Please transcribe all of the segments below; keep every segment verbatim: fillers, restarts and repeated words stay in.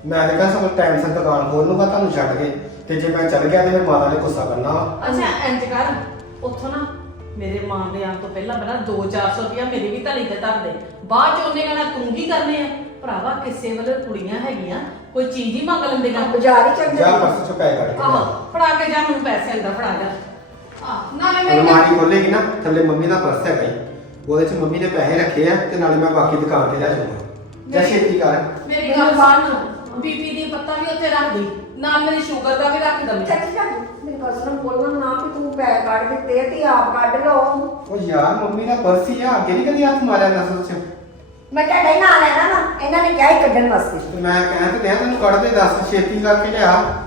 ਮੈਂ ਤਾਂ ਕਹਿੰਦਾ ਸਭ ਟਾਈਮ ਸਿਰ ਦੁਕਾਨ ਖੋਲ ਲੂਗਾ ਤੁਹਾਨੂੰ ਛੱਡ ਕੇ, ਤੇ ਜੇ ਮੈਂ ਚੱਲ ਗਿਆ ਤੇ ਫਿਰ ਮਾਤਾ ਨੇ ਗੁੱਸਾ ਕਰਨਾ ਵਾ। ਅੱਛਾ ਇੰਜ ਕਰ, ਉੱਥੋਂ ਨਾ ਮੇਰੇ ਮਾਂ ਦੇ ਆਉਣ ਤੋਂ ਪਹਿਲਾਂ ਪਹਿਲਾਂ ਦੋ ਚਾਰ ਸੌ ਰੁਪਇਆ ਮੇਰੀ ਵੀ ਧਲੀ ਤੇ ਧਰ ਦੇ। ਬਾਅਦ ਚ ਉਹਨੇ ਕਹਿਣਾ ਤੂੰ ਕੀ ਕਰਨੇ ਆ ਭਰਾਵਾ, ਕਿਸੇ ਵੇਲੇ ਕੁੜੀਆਂ ਹੈਗੀਆਂ ਕੋਈ ਚੀਜ਼ ਹੀ ਮੰਗ ਲੈਂਦੀਆਂ। ਬਾਜ਼ਾਰ ਹੀ ਚੱਲ ਜਾ ਜਾਂਦੀ ਪਰਸ ਚੋਂ ਪੈਸੇ ਕੱਢ ਕੇ ਆਹੋ ਫੜਾ ਕੇ ਜਾ ਮੈਨੂੰ ਪੈਸੇ ਅੰਦਰ ਫੜਾ ਜਾ। ਆਹ ਨਾਲੇ ਮੈਂ ਅਲਮਾਰੀ ਖੋਲੇਗੀ ਨਾ, ਥੱਲੇ ਮੰਮੀ ਦਾ ਪਰਸ ਹੈਗਾ ਹੀ, ਉਹਦੇ ਚ ਮੰਮੀ ਨੇ ਪੈਸੇ ਰੱਖੇ ਆ, ਤੇ ਨਾਲੇ ਮੈਂ ਬਾਕੀ ਦੁਕਾਨ ਤੇ ਲੈ ਜਾਊਂਗਾ। ਜਾ ਛੇਤੀ ਕਰ। ਮੇਰੀ ਗੱਲ ਸੁਣ, ਬੀਪੀ ਦੀ ਪੱਤਾ ਵੀ ਉੱਥੇ ਰੱਖ ਦੇ, ਨਾਲ ਮੇਰੀ ਸ਼ੂਗਰ ਦਾ ਵੀ ਰੱਖ ਦਮ। ਚੱਲ ਚੱਲ ਮੇਰੇ ਕੋਲ ਸੁਣ ਬੋਲਣਾ ਨਾ ਕਿ ਤੂੰ ਪੈਸੇ ਕੱਢ ਦਿੱਤੇ ਆ ਤੇ ਆਪ ਕੱਢ ਲਓ। ਉਹ ਯਾਰ ਮੰਮੀ ਦਾ ਪਰਸ ਹੀ ਆ, ਅੱਗੇ ਨਹੀਂ ਕਦੀ ਹੱਥ ਮਾਰਿਆ ਦੱਸ ਉਸ ਚ। ਮੈਂ ਤੁਹਾਡੇ ਨਾਲ ਲੈਣਾ ਨਾ, ਇਹਨਾਂ ਨੇ ਕਿਹਾ ਹੀ ਕੱਢਣ ਵਾਸਤੇ। ਤੇ ਮੈਂ ਕਹਿ ਤੇ ਦਿਆਂ ਤੈਨੂੰ ਕੱਢ ਦੇ, ਦੱਸ ਛੇਤੀ ਕਰਕੇ ਲਿਆ।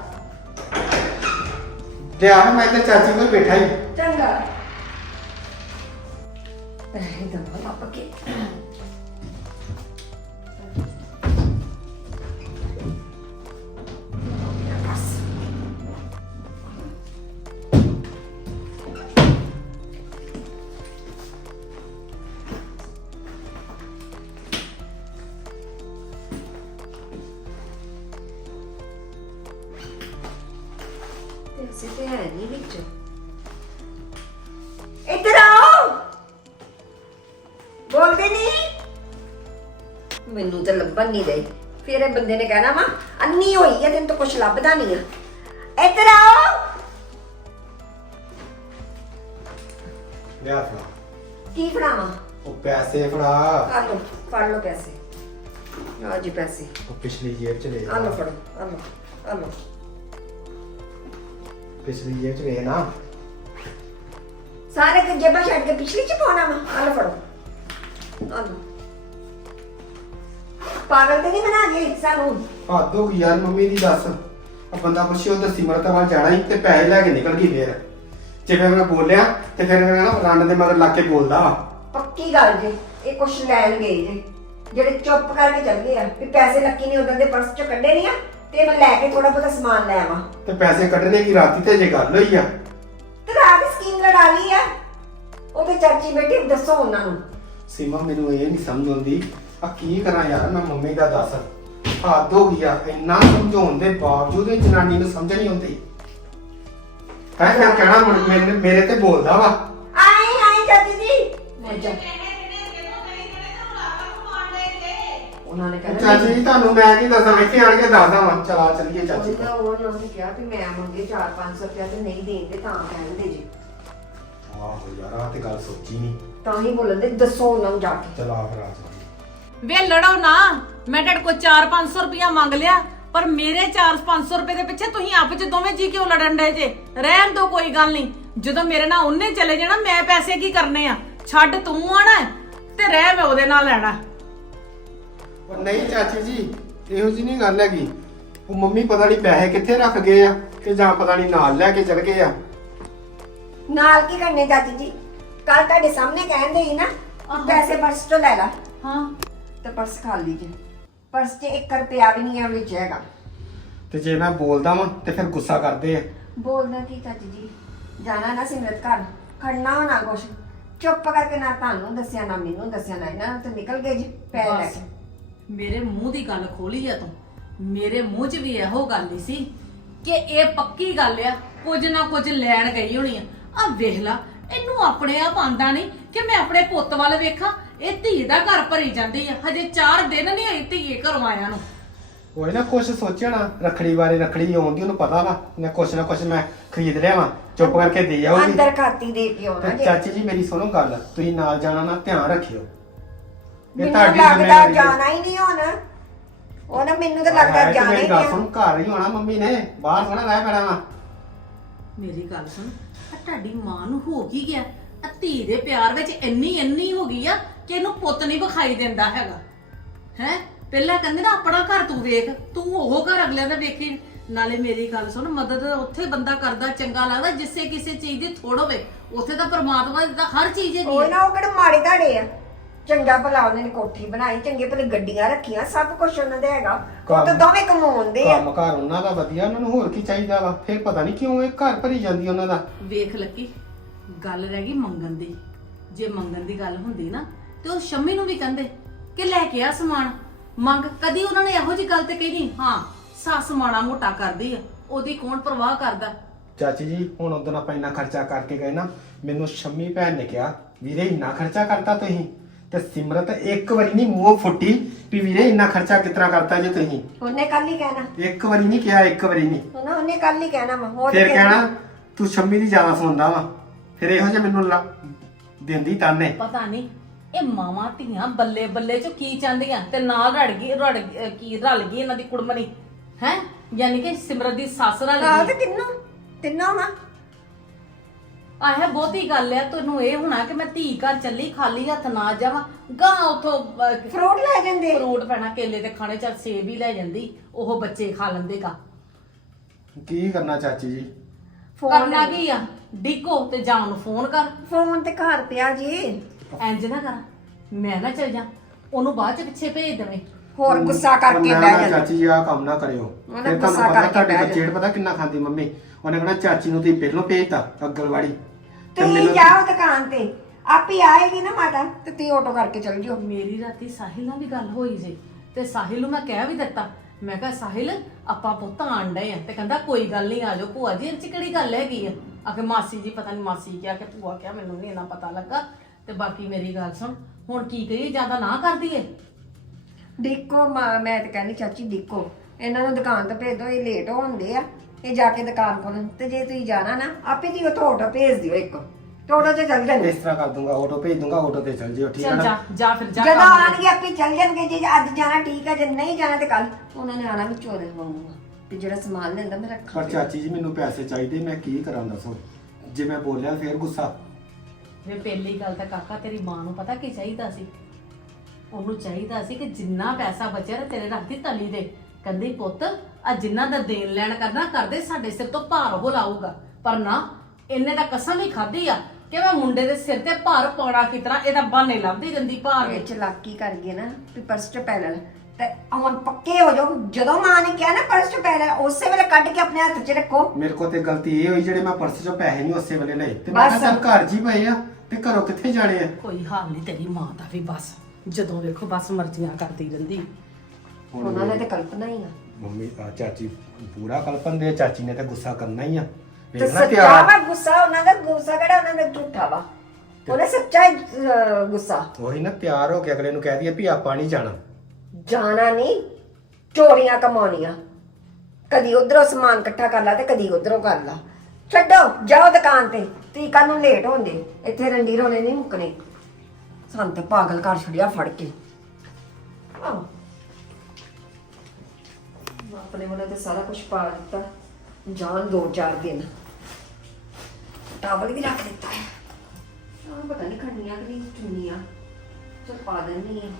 ਲਿਆ ਮੈਂ ਤੇ ਚਾਚੀ ਕੋਲ ਬੈਠਾ ਹੀ। ਚੰਗਾ ਪੈਸੇ ਦਵਾ ਲੱਭ ਕੇ। ਪੈਸੇ ਤੇ ਹੈ ਨਹੀਂ ਵਿੱਚ। ਇੱਧਰ ਆਓ, ਬੋਲਦੇ ਨਹੀਂ। ਮੈਨੂੰ ਤਾਂ ਲੱਭਣ ਨਹੀਂ ਰਹੀ, ਫਿਰ ਇਹ ਬੰਦੇ ਨੇ ਕਹਿਣਾ ਵਾ ਅੰਨੀ ਹੋਈ ਹੈ, ਤੈਨੂੰ ਤਾਂ ਕੁਛ ਲੱਭਦਾ ਨਹੀਂ ਆ। ਇੱਧਰ ਆਓ। ਲਿਆ ਫੜਾ। ਕੀ ਫੜਾਵਾਂ? ਉਹ ਪੈਸੇ ਫੜਾ। ਆ ਲਓ, ਫੜ ਲਓ ਪੈਸੇ। ਆ ਜੀ ਪੈਸੇ, ਉਹ ਪਿਛਲੀ ਜੇਬ ਚ ਵੇਖ। ਆ ਲਓ ਫੜੋ, ਆ ਲਓ, ਆ ਲਓ। ਪਿਛਲੀ ਜੇਬ ਚ ਵੇਖ ਨਾ। ਸਾਰੇ ਕਿ ਜੇਬਾਂ ਛੱਡ ਕੇ ਪਿਛਲੀ ਚ ਪਾਉਣਾ ਵਾ। ਆ ਲਓ ਫੜੋ, ਆ ਲਓ। ਪਾਗਲ ਤੇ ਨਹੀਂ ਬਣਾ ਗਏ ਸਾਨੂੰ। ਹੱਦ ਹੋ ਗਈ ਯਾਰ ਮੰਮੀ ਦੀ, ਦੱਸ। ਆ ਬੰਦਾ ਪੁੱਛੇ ਉਹ ਦਸੀ ਮਰਤਾ ਵੱਲ ਜਾਣਾ ਹੀ ਤੇ ਪੈਸੇ ਲੈ ਕੇ ਨਿਕਲ ਗਈ ਫੇਰ। ਜੇ ਫਿਰ ਮੈਂ ਬੋਲਿਆ ਤੇ ਫਿਰ ਮੈਂ ਨਾ ਰੰਡ ਦੇ ਮਗਰ ਲੱਗ ਕੇ ਬੋਲਦਾ ਵਾ। ਪੱਕੀ ਗੱਲ ਜੇ, ਇਹ ਕੁਛ ਲੈਣ ਗਏ ਜੇ, ਜਿਹੜੇ ਚੁੱਪ ਕਰਕੇ ਚੱਲ ਗਏ ਆ ਵੀ ਪੈਸੇ ਲੱਕੀ ਨੇ ਉਦੋਂ ਦੇ ਪਰਸ ਚੋਂ ਕੱਢੇ ਨਹੀਂ ਆ ਤੇ ਮੈਂ ਲੈ ਕੇ ਥੋੜਾ ਬਹੁਤਾ ਸਮਾਨ ਲੈ ਆਵਾਂ। ਤੇ ਪੈਸੇ ਕੱਢਣੇ ਕੀ ਰਾਤੀ ਤੇ ਜੇ ਗੱਲ ਹੋਈ ਆ। ਤੇ ਰਾਤ ਦੀ ਸਕੀਮ ਲੜਾ ਲਈ ਆ। ਉਹਦੇ ਚਾਚੀ ਬੇਟੀ ਦੱਸੋ ਉਹਨਾਂ ਨੂੰ। ਸੀਮਾ ਮੈਨੂੰ ਇਹ ਨਹੀਂ ਸਮਝ ਆਉਂਦੀ ਆ ਕੀ ਕਰਾਂ ਯਾਰ ਮੈਂ ਮੰਮੀ ਦਾ, ਦੱਸ। ਹੱਦ ਹੋ ਗਈ ਆ, ਇੰਨਾ ਸਮਝਾਉਣ ਦੇ ਬਾਵਜੂਦ ਇਹ ਜਨਾਨੀ ਨੂੰ ਸਮਝ ਨਹੀਂ ਆਉਂਦੀ ਹੈ। ਫਿਰ ਕਹਿਣਾ ਮੁੜ ਮੇਰੇ ਮੇਰੇ ਤੇ ਬੋਲਦਾ ਵਾ। ਆਏ ਆਏ ਚਾਚੀ ਜੀ। ਮੋਜਾ ਉਹਨਾਂ ਨੇ ਕਹਿਣਾ ਚਾਚੀ ਜੀ ਤੁਹਾਨੂੰ ਮੈਂ ਕੀ ਦੱਸਾਂ, ਇੱਥੇ ਆਣ ਕੇ ਦੱਸਦਾ ਵਾਂ। ਚਲਾ ਚੱਲੀਏ ਚਾਚੀ ਉਹਦਾ ਉਹਨਾਂ ਨੇ ਕਿਹਾ ਵੀ ਮੈਂ ਮੰਗੇ ਚਾਰ ਪੰਜ ਸੌ ਰੁਪਇਆ ਤੇ ਨਹੀਂ ਦੇਂਦੇ ਤਾਂ ਕਹਿੰਦੇ ਜੀ। ਆਹੋ ਯਾਰ ਆ ਤੇ ਗੱਲ ਸੋਚੀ ਨਹੀਂ। ਤਾਂ ਹੀ ਬੋਲਦੇ ਦੱਸੋ ਉਹਨਾਂ ਨੂੰ ਜਾ ਕੇ। ਚਲਾ ਫਿਰ ਆ ਚੱਲੀਏ। ਵੇ ਲੜੋ ਨਾ, ਮੈਂ ਤੁਹਾਡੇ ਕੋਲ ਚਾਰ ਪੰਜ ਸੌ ਰੁਪਇਆ ਮੰਗ ਲਿਆ, ਪਰ ਮੇਰੇ ਚਾਰ ਪੰਜ ਸੌ ਰੁਪਏ ਦੇ ਪਿੱਛੇ ਤੁਸੀਂ ਆਪ ਚ ਦੋਵੇਂ ਜੀ ਕਿਉਂ ਲੜਨ ਡਏ ਜੇ? ਰਹਿਣ ਦੋ, ਕੋਈ ਗੱਲ ਨਹੀਂ। ਜਦੋਂ ਮੇਰੇ ਨਾਲ ਉਹਨੇ ਚਲੇ ਜਾਣਾ ਮੈਂ ਪੈਸੇ ਕੀ ਕਰਨੇ ਆ? ਛੱਡ ਤੂੰ ਆਣਾ ਤੇ ਰਹਿ ਮੈਂ ਉਹਦੇ ਨਾਲ ਲੈਣਾ। ਪਰ ਨਹੀਂ ਚਾਚੀ ਜੀ, ਇਹੋ ਜੀ ਨਹੀਂ ਗੱਲ ਹੈਗੀ। ਉਹ ਮੰਮੀ ਪਤਾ ਨਹੀਂ ਪੈਸੇ ਕਿੱਥੇ ਰੱਖ ਗਏ ਆ ਕਿ ਜਾਂ ਪਤਾ ਨਹੀਂ ਨਾਲ ਲੈ ਕੇ ਚਲ ਗਏ ਆ। ਨਾਲ ਕੀ ਕਰਨੇ ਚਾਚੀ ਜੀ? ਕੱਲ ਤੁਹਾਡੇ ਸਾਹਮਣੇ ਕਹਿੰਦੇ ਸੀ ਨਾ ਆਹੋ। ਪੈਸੇ ਪਰਸ ਤੋਂ ਲੈ ਲਾ, ਹਾਂ ਤੇ ਪਰਸ ਖਾਲੀ ਜੇ। ਪਰਸ 'ਚ ਇੱਕ ਰੁਪਿਆ ਵੀ ਨਹੀਂ ਆ ਵਿੱਚ ਹੈਗਾ। ਤੇ ਜੇ ਮੈਂ ਬੋਲਦਾ ਵਾਂ ਤੇ ਫਿਰ ਗੁੱਸਾ ਕਰਦੇ ਆ। ਬੋਲਦਾ ਕੀ ਚਾਚੀ ਜੀ? ਜਾਣਾ ਨਾ ਸਿਮਰਤ ਘਰ, ਖੜਨਾ ਨਾ ਕੁਛ। ਚੁੱਪ ਕਰਕੇ ਨਾ ਤੁਹਾਨੂੰ ਦੱਸਿਆ ਨਾ ਮੈਨੂੰ ਦੱਸਿਆ, ਨਾ ਇਹਨਾਂ ਨੂੰ ਤੇ ਨਿਕਲ ਗਏ ਜੀ ਪੈਸੇ ਲੈ ਕੇ। ਮੇਰੇ ਮੂੰਹ ਦੀ ਗੱਲ ਖੋਲੀ ਆ ਤੂੰ। ਮੇਰੇ ਮੂੰਹ 'ਚ ਵੀ ਇਹੋ ਗੱਲ ਹੀ ਸੀ ਕਿ ਇਹ ਪੱਕੀ ਗੱਲ ਆ, ਕੁਝ ਨਾ ਕੁਝ ਲੈਣ ਗਈ ਹੋਣੀ ਆ। ਆ ਵੇਖ ਲਾ, ਇਹਨੂੰ ਆਪਣੇ ਆਪ ਆਂਦਾ ਨਹੀਂ ਕਿ ਮੈਂ ਆਪਣੇ ਪੁੱਤ ਵੱਲ ਵੇਖਾਂ। ਇਹ ਧੀ ਦਾ ਘਰ ਭਰੀ ਜਾਂਦੀ ਆ, ਹਜੇ ਚਾਰ ਦਿਨ ਨਹੀਂ ਹੋਏ ਧੀਏ ਘਰੋਂ ਆਇਆ ਨੂੰ। ਉਹ ਨਾ ਕੁਛ ਸੋਚਿਆ ਨਾ ਰੱਖੜੀ ਬਾਰੇ, ਰੱਖੜੀ ਆਉਂਦੀ ਉਹਨੂੰ ਪਤਾ ਵਾ ਨਾ ਕੁਛ ਨਾ ਕੁਛ ਮੈਂ ਖਰੀਦ ਲਿਆ ਵਾਂ, ਚੁੱਪ ਕਰਕੇ ਦੇ ਜਾਊਗੀ। ਅੰਦਰ ਖਾਤੀ ਦੇ ਕੇ ਆਉਣਾ ਤੇ ਜੀ। ਚਾਚੀ ਜੀ ਮੇਰੀ ਸੁਣੋ ਗੱਲ, ਤੁਸੀਂ ਨਾਲ ਜਾਣਾ ਨਾ, ਧਿਆਨ ਰੱਖਿਓ। ਇਹ ਮੈਨੂੰ ਤੁਹਾਡੀ ਲੱਗਦਾ ਜ਼ਿੰਮੇਵਾਰੀ ਹੈ। ਜਾਣਾ ਹੀ ਨਹੀਂ ਹੁਣ। ਉਹ ਨਾ ਮੈਨੂੰ ਤਾਂ ਲੱਗਦਾ ਹਾਏ, ਤੇ ਜਾਣਾ ਹੀ ਮੇਰੀ ਗੱਲ ਨਹੀਂ। ਸੁਣ, ਘਰ ਹੀ ਹੋਣਾ ਮੰਮੀ ਨੇ, ਬਾਹਰ ਥੋੜਾ ਰਹਿ ਪੈਣਾ ਵਾ। ਮੇਰੀ ਗੱਲ ਸੁਣ, ਆ ਤੁਹਾਡੀ ਮਾਂ ਨੂੰ ਹੋ ਕੀ ਗਿਆ? ਆ ਧੀ ਦੇ ਪਿਆਰ ਵਿੱਚ ਇੰਨੀ ਇੰਨੀ ਹੋ ਗਈ ਆ ਕਿ ਇਹਨੂੰ ਪੁੱਤ ਨਹੀਂ ਵਿਖਾਈ ਦਿੰਦਾ ਹੈਗਾ ਹੈ। ਪਹਿਲਾਂ ਕਹਿੰਦੇ ਨਾ ਆਪਣਾ ਘਰ ਤੂੰ ਵੇਖ, ਤੂੰ ਉਹ ਘਰ ਅਗਲਿਆਂ ਦਾ ਵੇਖੀ। ਨਾਲੇ ਮੇਰੀ ਗੱਲ ਸੁਣ, ਮਦਦ ਉੱਥੇ ਬੰਦਾ ਕਰਦਾ ਚੰਗਾ ਲੱਗਦਾ ਜਿਸੇ ਕਿਸੇ ਚੀਜ਼ ਦੀ ਥੋੜ ਹੋਵੇ। ਉੱਥੇ ਤਾਂ ਪ੍ਰਮਾਤਮਾ ਦੀ ਤਾਂ ਹਰ ਚੀਜ਼ ਹੈਗੀ ਉਹ ਆ। ਨਾ ਉਹ ਕਿਹੜੇ ਮਾੜੇ ਧਾੜੇ ਆ। ਚੰਗਾ ਭਲਾ ਉਹਨਾਂ ਨੇ ਕੋਠੀ ਬਣਾਈ, ਚੰਗੇ ਭਲੇ ਗੱਡੀਆਂ ਰੱਖੀਆਂ, ਸਭ ਕੁਝ ਉਹਨਾਂ ਦੇ ਹੈਗਾ। ਉਹ ਤਾਂ ਦੋਵੇਂ ਕਮਾਉਂਦੇ ਆ। ਕੰਮ ਘਰ ਉਹਨਾਂ ਦਾ ਵਧੀਆ, ਉਹਨਾਂ ਨੂੰ ਹੋਰ ਕੀ ਚਾਹੀਦਾ ਵਾ? ਫਿਰ ਪਤਾ ਨਹੀਂ ਕਿਉਂ ਇਹ ਘਰ ਭਰੀ ਜਾਂਦੀ ਉਹਨਾਂ ਦਾ। ਵੇਖ ਲੱਕੀ, ਗੱਲ ਰਹਿ ਗਈ ਮੰਗਣ ਦੀ। ਜੇ ਮੰਗਣ ਦੀ ਗੱਲ ਹੁੰਦੀ ਨਾ ਤੇ ਉਹ ਸ਼ੰਮੀ ਨੂੰ ਵੀ ਕਹਿੰਦੇ ਕਿ ਲੈ ਕੇ ਆ ਸਮਾਨ, ਮੰਗ ਕਦੀ ਉਹਨਾਂ ਨੇ ਇਹੋ ਜੀ ਗੱਲ ਤੇ ਕਹੀ ਨਹੀਂ ਹਾਂ ਸੱਸ ਮਾੜਾ ਮੋਟਾ ਕਰਦੀ ਆ ਉਹਦੀ ਕੌਣ ਪਰਵਾਹ ਕਰਦਾ। ਚਾਚੀ ਜੀ ਹੁਣ ਉਦੋਂ ਆਪਾਂ ਇੰਨਾ ਖਰਚਾ ਕਰਕੇ ਗਏ ਨਾ, ਮੈਨੂੰ ਸ਼ੰਮੀ ਭੈਣ ਨੇ ਕਿਹਾ ਵੀਰੇ ਇੰਨਾ ਖਰਚਾ ਕਰਤਾ ਤੁਸੀਂ, ਤੇ ਸਿਮਰਤ ਇੱਕ ਵਾਰੀ ਨਹੀਂ ਮੂੰਹ ਫੁੱਟੀ ਵੀ ਵੀਰੇ ਇੰਨਾ ਖਰਚਾ ਕਿਤਨਾ ਕਰਤਾ ਜੇ ਤੁਸੀਂ। ਉਹਨੇ ਕੱਲ ਹੀ ਕਹਿਣਾ, ਇੱਕ ਵਾਰੀ ਨਹੀਂ ਕਿਹਾ, ਇੱਕ ਵਾਰੀ ਨਹੀਂ। ਉਹਨਾਂ ਉਹਨੇ ਕੱਲ ਹੀ ਕਹਿਣਾ ਵਾ ਹੋਰ ਫਿਰ ਕੀ ਕਹਿਣਾ ਤੂੰ ਸ਼ੰਮੀ ਦੀ ਜ਼ਿਆਦਾ ਸੁਣਦਾ ਵਾ, ਫਿਰ ਇਹੋ ਜਿਹਾ ਮੈਨੂੰ ਲ- ਦਿੰਦੀ ਤਾਨੇ। ਪਤਾ ਨਹੀਂ ਇਹ ਮਾਵਾਂ ਧੀਆਂ ਬੱਲੇ ਬੱਲੇ ਚ ਕੀ ਚਾਹੁੰਦੀਆਂ ਤੇ ਨਾਲ ਰੜ ਗਈ ਰੜ ਗਈ- ਕੀ ਰਲ ਗਈ ਇਹਨਾਂ ਦੀ ਕੁੜਮਣੀ ਹੈ, ਯਾਨੀ ਕਿ ਸਿਮਰਤ ਦੀ ਸੱਸ ਰਲ ਆਹ ਗਈ। ਤੇ ਤਿੰਨੋਂ ਤਿੰਨੋਂ ਵਾ। ਆਹ ਬਹੁਤੀ ਗੱਲ ਆ, ਤੈਨੂੰ ਇਹ ਹੋਣਾ ਕਿ ਮੈਂ ਧੀ ਘਰ ਚੱਲੀ ਖਾਲੀ ਹੱਥ ਨਾ ਜਾਵਾਂ, ਗਾਂ ਉਥੋਂ ਫਰੂਟ ਲੈ ਜਾਂਦੇ ਫਰੂਟ ਪੈਣਾ, ਕੇਲੇ ਤੇ ਖਾਣੇ, ਚੱਲ ਸੇਬ ਹੀ ਲੈ ਜਾਂਦੀ, ਉਹ ਬੱਚੇ ਖਾ ਲੈਂਦੇ ਕਾ। ਕੀ ਕਰਨਾ ਚਾਚੀ ਜੀ? ਕਰਨਾ ਕੀ ਆ, ਡਿੱਗੋ ਤੇ ਜਾਂ ਨੂੰ ਫੋਨ ਕਰ। ਫੋਨ ਤੇ ਘਰ ਪਿਆ ਜੀ, ਇੰਜ ਨਾ ਕਰ, ਮੈਂ ਨਾ ਚੱਲ ਜਾ, ਉਹਨੂੰ ਬਾਅਦ ਚ ਪਿੱਛੇ ਭੇਜ ਦੇਵੇਂ। ਹੋਰ ਗੁੱਸਾ ਕਰਕੇ ਨਾ, ਬਹਿ ਨਾ, ਜਾਂਦਾ। ਚਾਚੀ ਜੀ ਆਹ ਕੰਮ ਨਾ ਕਰਿਓ। ਉਹਨੇ ਫਿਰ ਤੁਹਾਨੂੰ ਗੁੱਸਾ ਪਤਾ ਕਰਕੇ ਤੁਹਾਡੇ ਬਹਿ ਬੱਚੇ ਪਤਾ ਕਿੰਨਾ ਖਾਂਦੀ ਮੰਮੀ, ਉਹਨੇ ਕਹਿਣਾ ਚਾਚੀ ਨੂੰ ਤੁਸੀਂ ਪਹਿਲੋਂ ਭੇਜਤਾ ਅਗਲਵਾੜੀ। ਤੇ ਤੁਸੀਂ ਮੈਨੂੰ- ਜਾਓ ਦੁਕਾਨ ਤੇ, ਆਪੇ ਆਏਗੀ ਨਾ ਮਾਤਾ ਤੇ ਤੁਸੀਂ ਆਟੋ ਕਰਕੇ ਚੱਲ ਜਿਓ। ਮੇਰੀ ਰਾਤੀ ਸਾਹਿਲ ਨਾਲ ਵੀ ਗੱਲ ਹੋਈ ਸੀ ਤੇ ਸਾਹਿਲ ਨੂੰ ਮੈਂ ਕਹਿ ਵੀ ਦਿੱਤਾ, ਮੈਂ ਕਿਹਾ ਸਾਹਿਲ ਆਪਾਂ ਪੁੱਤ ਆਣ ਡਏ ਆ, ਤੇ ਕਹਿੰਦਾ ਕੋਈ ਗੱਲ ਨਹੀਂ ਆ ਜਾਓ ਭੂਆ ਜੀ, ਇਹ ਚ ਕਿਹੜੀ ਗੱਲ ਹੈਗੀ ਆ। ਆਖੇ ਮਾਸੀ ਜੀ ਪਤਾ ਨਹੀਂ ਮਾਸੀ ਕਿਹਾ ਕਿ ਭੂਆ ਕਿਹਾ, ਮੈਨੂੰ ਨਹੀਂ ਇੰਨਾ ਪਤਾ ਲੱਗਾ। ਤੇ ਬਾਕੀ ਮੇਰੀ ਗੱਲ ਸੁਣ, ਹੁਣ ਕੀ ਕਰੀਏ, ਜਿਆਦਾ ਨਾ ਕਰਦੀ ਏ। ਦੇਖੋ ਮਾਂ, ਮੈਂ ਤੇ ਕਹਿੰਦੀ ਚਾਚੀ ਦੇਖੋ ਇਹਨਾਂ ਨੂੰ ਦੁਕਾਨ ਤੇ ਭੇਜ ਦਿਓ, ਇਹ ਲੇਟ ਹੋਣਦੇ ਆ, ਇਹ ਜਾ ਕੇ ਦੁਕਾਨ ਖੋਲਣ। ਤੇ ਜੇ ਤੁਸੀਂ ਜਾਣਾ ਨਾ ਆਪੇ ਦੀ ਉਹ ਆਟੋ ਭੇਜ ਦਿਓ ਇੱਕ, ਤੇ ਆਟੋ ਤੇ ਚੱਲ ਜਾਣਗੇ। ਇਸ ਤਰ੍ਹਾਂ ਕਰ ਦੂੰਗਾ, ਆਟੋ ਭੇਜ ਦੂੰਗਾ, ਆਟੋ ਤੇ ਚੱਲ ਜਿਓ, ਠੀਕ ਹੈ ਚੱਲ ਨਾ? ਜਾ ਜਾ ਫਿਰ ਜਾ ਜਦੋਂ ਕੰਮ ਕਰ। ਆਣਗੇ ਆਪੇ ਚੱਲ ਜਾਣਗੇ। ਜੇ ਅੱਜ ਜਾਣਾ ਠੀਕ ਹੈ, ਜੇ ਨਹੀਂ ਜਾਣਾ ਤੇ ਕੱਲ ਉਹਨਾਂ ਨੇ ਆਣਾ ਵੀ ਚੋਰੇ ਵਾਂਗੂ ਤੇ ਜਿਹੜਾ ਸਮਾਨ ਲੈਂਦਾ ਮੈਂ ਰੱਖਾਂ। ਪਰ ਚਾਚੀ ਜੀ ਮੈਨੂੰ ਪੈਸੇ ਚਾਹੀਦੇ, ਮੈਂ ਕੀ ਕਰਾਂ ਦੱਸੋ? ਜੇ ਮੈਂ ਬੋਲਿਆ ਫੇਰ ਗੁੱਸਾ। ਵੇ ਪਹਿਲੀ ਗੱਲ ਤਾਂ ਕਾਕਾ ਤੇਰੀ ਮਾਂ ਨੂੰ ਪਤਾ ਕੀ ਚਾਹੀਦਾ ਸੀ, ਉਹਨੂੰ ਚਾਹੀਦਾ ਸੀ ਕਿ ਜਿੰਨਾ ਪੈਸਾ ਬਚਿਆ ਨਾ ਤੇਰੇ ਰੱਖ ਦੀ ਤਲੀ ਦੇ, ਕਹਿੰਦੀ ਪੁੱਤ ਆ ਜਿੰਨਾ ਦਾ ਦੇਣ ਲੈਣ ਕਰਨਾ ਕਰਦੇ, ਸਾਡੇ ਸਿਰ ਤੋਂ ਭਾਰ ਉਹ ਲਾਊਗਾ। ਪਰ ਨਾ, ਇਹਨੇ ਤਾਂ ਕਸਮ ਹੀ ਖਾਧੀ ਆ ਕਿ ਮੈਂ ਮੁੰਡੇ ਦੇ ਸਿਰ ਤੇ ਭਾਰ ਪਾਉਣਾ ਕਿਸ ਤਰ੍ਹਾਂ, ਇਹਦਾ ਬਹਾਨੇ ਲੱਭਦੀ ਰਹਿੰਦੀ ਭਾਰ ਇਹ ਵਿੱਚ। ਚਲਾਕੀ ਕਰ ਗਏ ਨਾ ਵੀ ਪਰਸ ਚ ਪੈ ਲੈਣ, ਤੇ ਹੁਣ ਪੱਕੇ ਹੋ ਜਾਓ। ਜਦੋਂ ਮਾਂ ਨੇ ਕਿਹਾ ਨਾ ਪਰਸ ਚ ਪੈ ਲੈ, ਉਸੇ ਵੇਲੇ ਕੱਢ ਕੇ ਆਪਣੇ ਹੱਥ 'ਚ ਰੱਖੋ। ਮੇਰੇ ਕੋਲ ਤੇ ਗਲਤੀ ਇਹ ਹੋਈ ਜਿਹੜੇ ਮੈਂ ਪਰਸ ਚੋਂ ਪੈਸੇ ਨਹੀਂ ਉਸੇ ਵੇਲੇ ਲਏ, ਤੇ ਮੈਂ ਕਿਹਾ ਚੱਲ ਘਰ ਜੀ ਪਏ ਆ ਤੇ ਘਰੋਂ ਕਿੱਥੇ ਜਾਣੇ ਆ। ਕੋਈ ਹਾਲ ਨਹੀਂ ਤੇਰੀ ਮਾਂ ਦਾ ਵੀ, ਬਸ ਜਦੋਂ ਵੇਖੋ ਬਸ ਮਰਜ਼ੀਆਂ ਕਰਦੀ ਰਹਿੰਦੀ। ਹੁਣ ਉਹਨਾਂ ਨੇ ਤੇ ਕਲਪਨਾ ਹੀ ਆ। ਮੰਮੀ ਆ ਚਾਚੀ ਪੂਰਾ ਕਲਪਨ ਦੇ, ਚਾਚੀ ਨੇ ਤਾਂ ਗੁੱਸਾ ਕਰਨਾ ਹੀ ਆ। ਤੇ ਵੇਖਣਾ ਸੱਚਾ ਪਿਆਰ। ਵਾ ਗੁੱਸਾ, ਉਹਨਾਂ ਦਾ ਗੁੱਸਾ ਕਿਹੜਾ ਉਹਨਾਂ ਦਾ ਝੂਠਾ ਵਾ, ਉਹਨੇ ਸੱਚਾ ਹੀ, ਅਹ, ਗੁੱਸਾ। ਉਹੀ ਨਾ, ਤਿਆਰ ਹੋ ਕੇ ਅਗਲੇ ਨੂੰ ਕਹਿ ਦਈਏ ਵੀ ਆਪਾਂ ਨਹੀਂ ਜਾਣਾ। ਜਾਣਾ ਨਹੀਂ, ਚੋਰੀਆਂ ਕਮਾਉਣੀਆਂ। ਕਦੀ ਉਧਰੋਂ ਸਮਾਨ ਇਕੱਠਾ ਕਰ ਲਾ ਤੇ ਕਦੀ ਉਧਰੋਂ ਕਰ ਲਾ। ਛੱਡੋ, ਜਾਓ ਦੁਕਾਨ ਤੇ, ਤੀ ਕੱਲ ਨੂੰ ਲੇਟ ਹੁੰਦੇ। ਇੱਥੇ ਰੰਡੀ ਰੋਣੇ ਨਹੀਂ ਮੁੱਕਣੇ। ਸਾਨੂੰ ਤੇ ਪਾਗਲ ਕਰ ਛੱਡਿਆ ਫੜ ਕੇ। ਆਹ ਆਪਣੇ ਵੱਲੋਂ ਤੇ ਸਾਰਾ ਕੁਝ ਪਾ ਦਿੱਤਾ, ਜਾਨ ਦੋ ਚਾਰ ਦਿਨ। ਟਾਵਲ ਵੀ ਰੱਖ ਦਿੱਤਾ ਹੈ। ਆਹ ਪਤਾ ਨਹੀਂ ਖੜਨੀਆਂ ਕਿ ਨਹੀਂ ਚੁੰਨੀਆਂ, ਚਲ ਪਾ ਦਿੰਨੀ ਆ।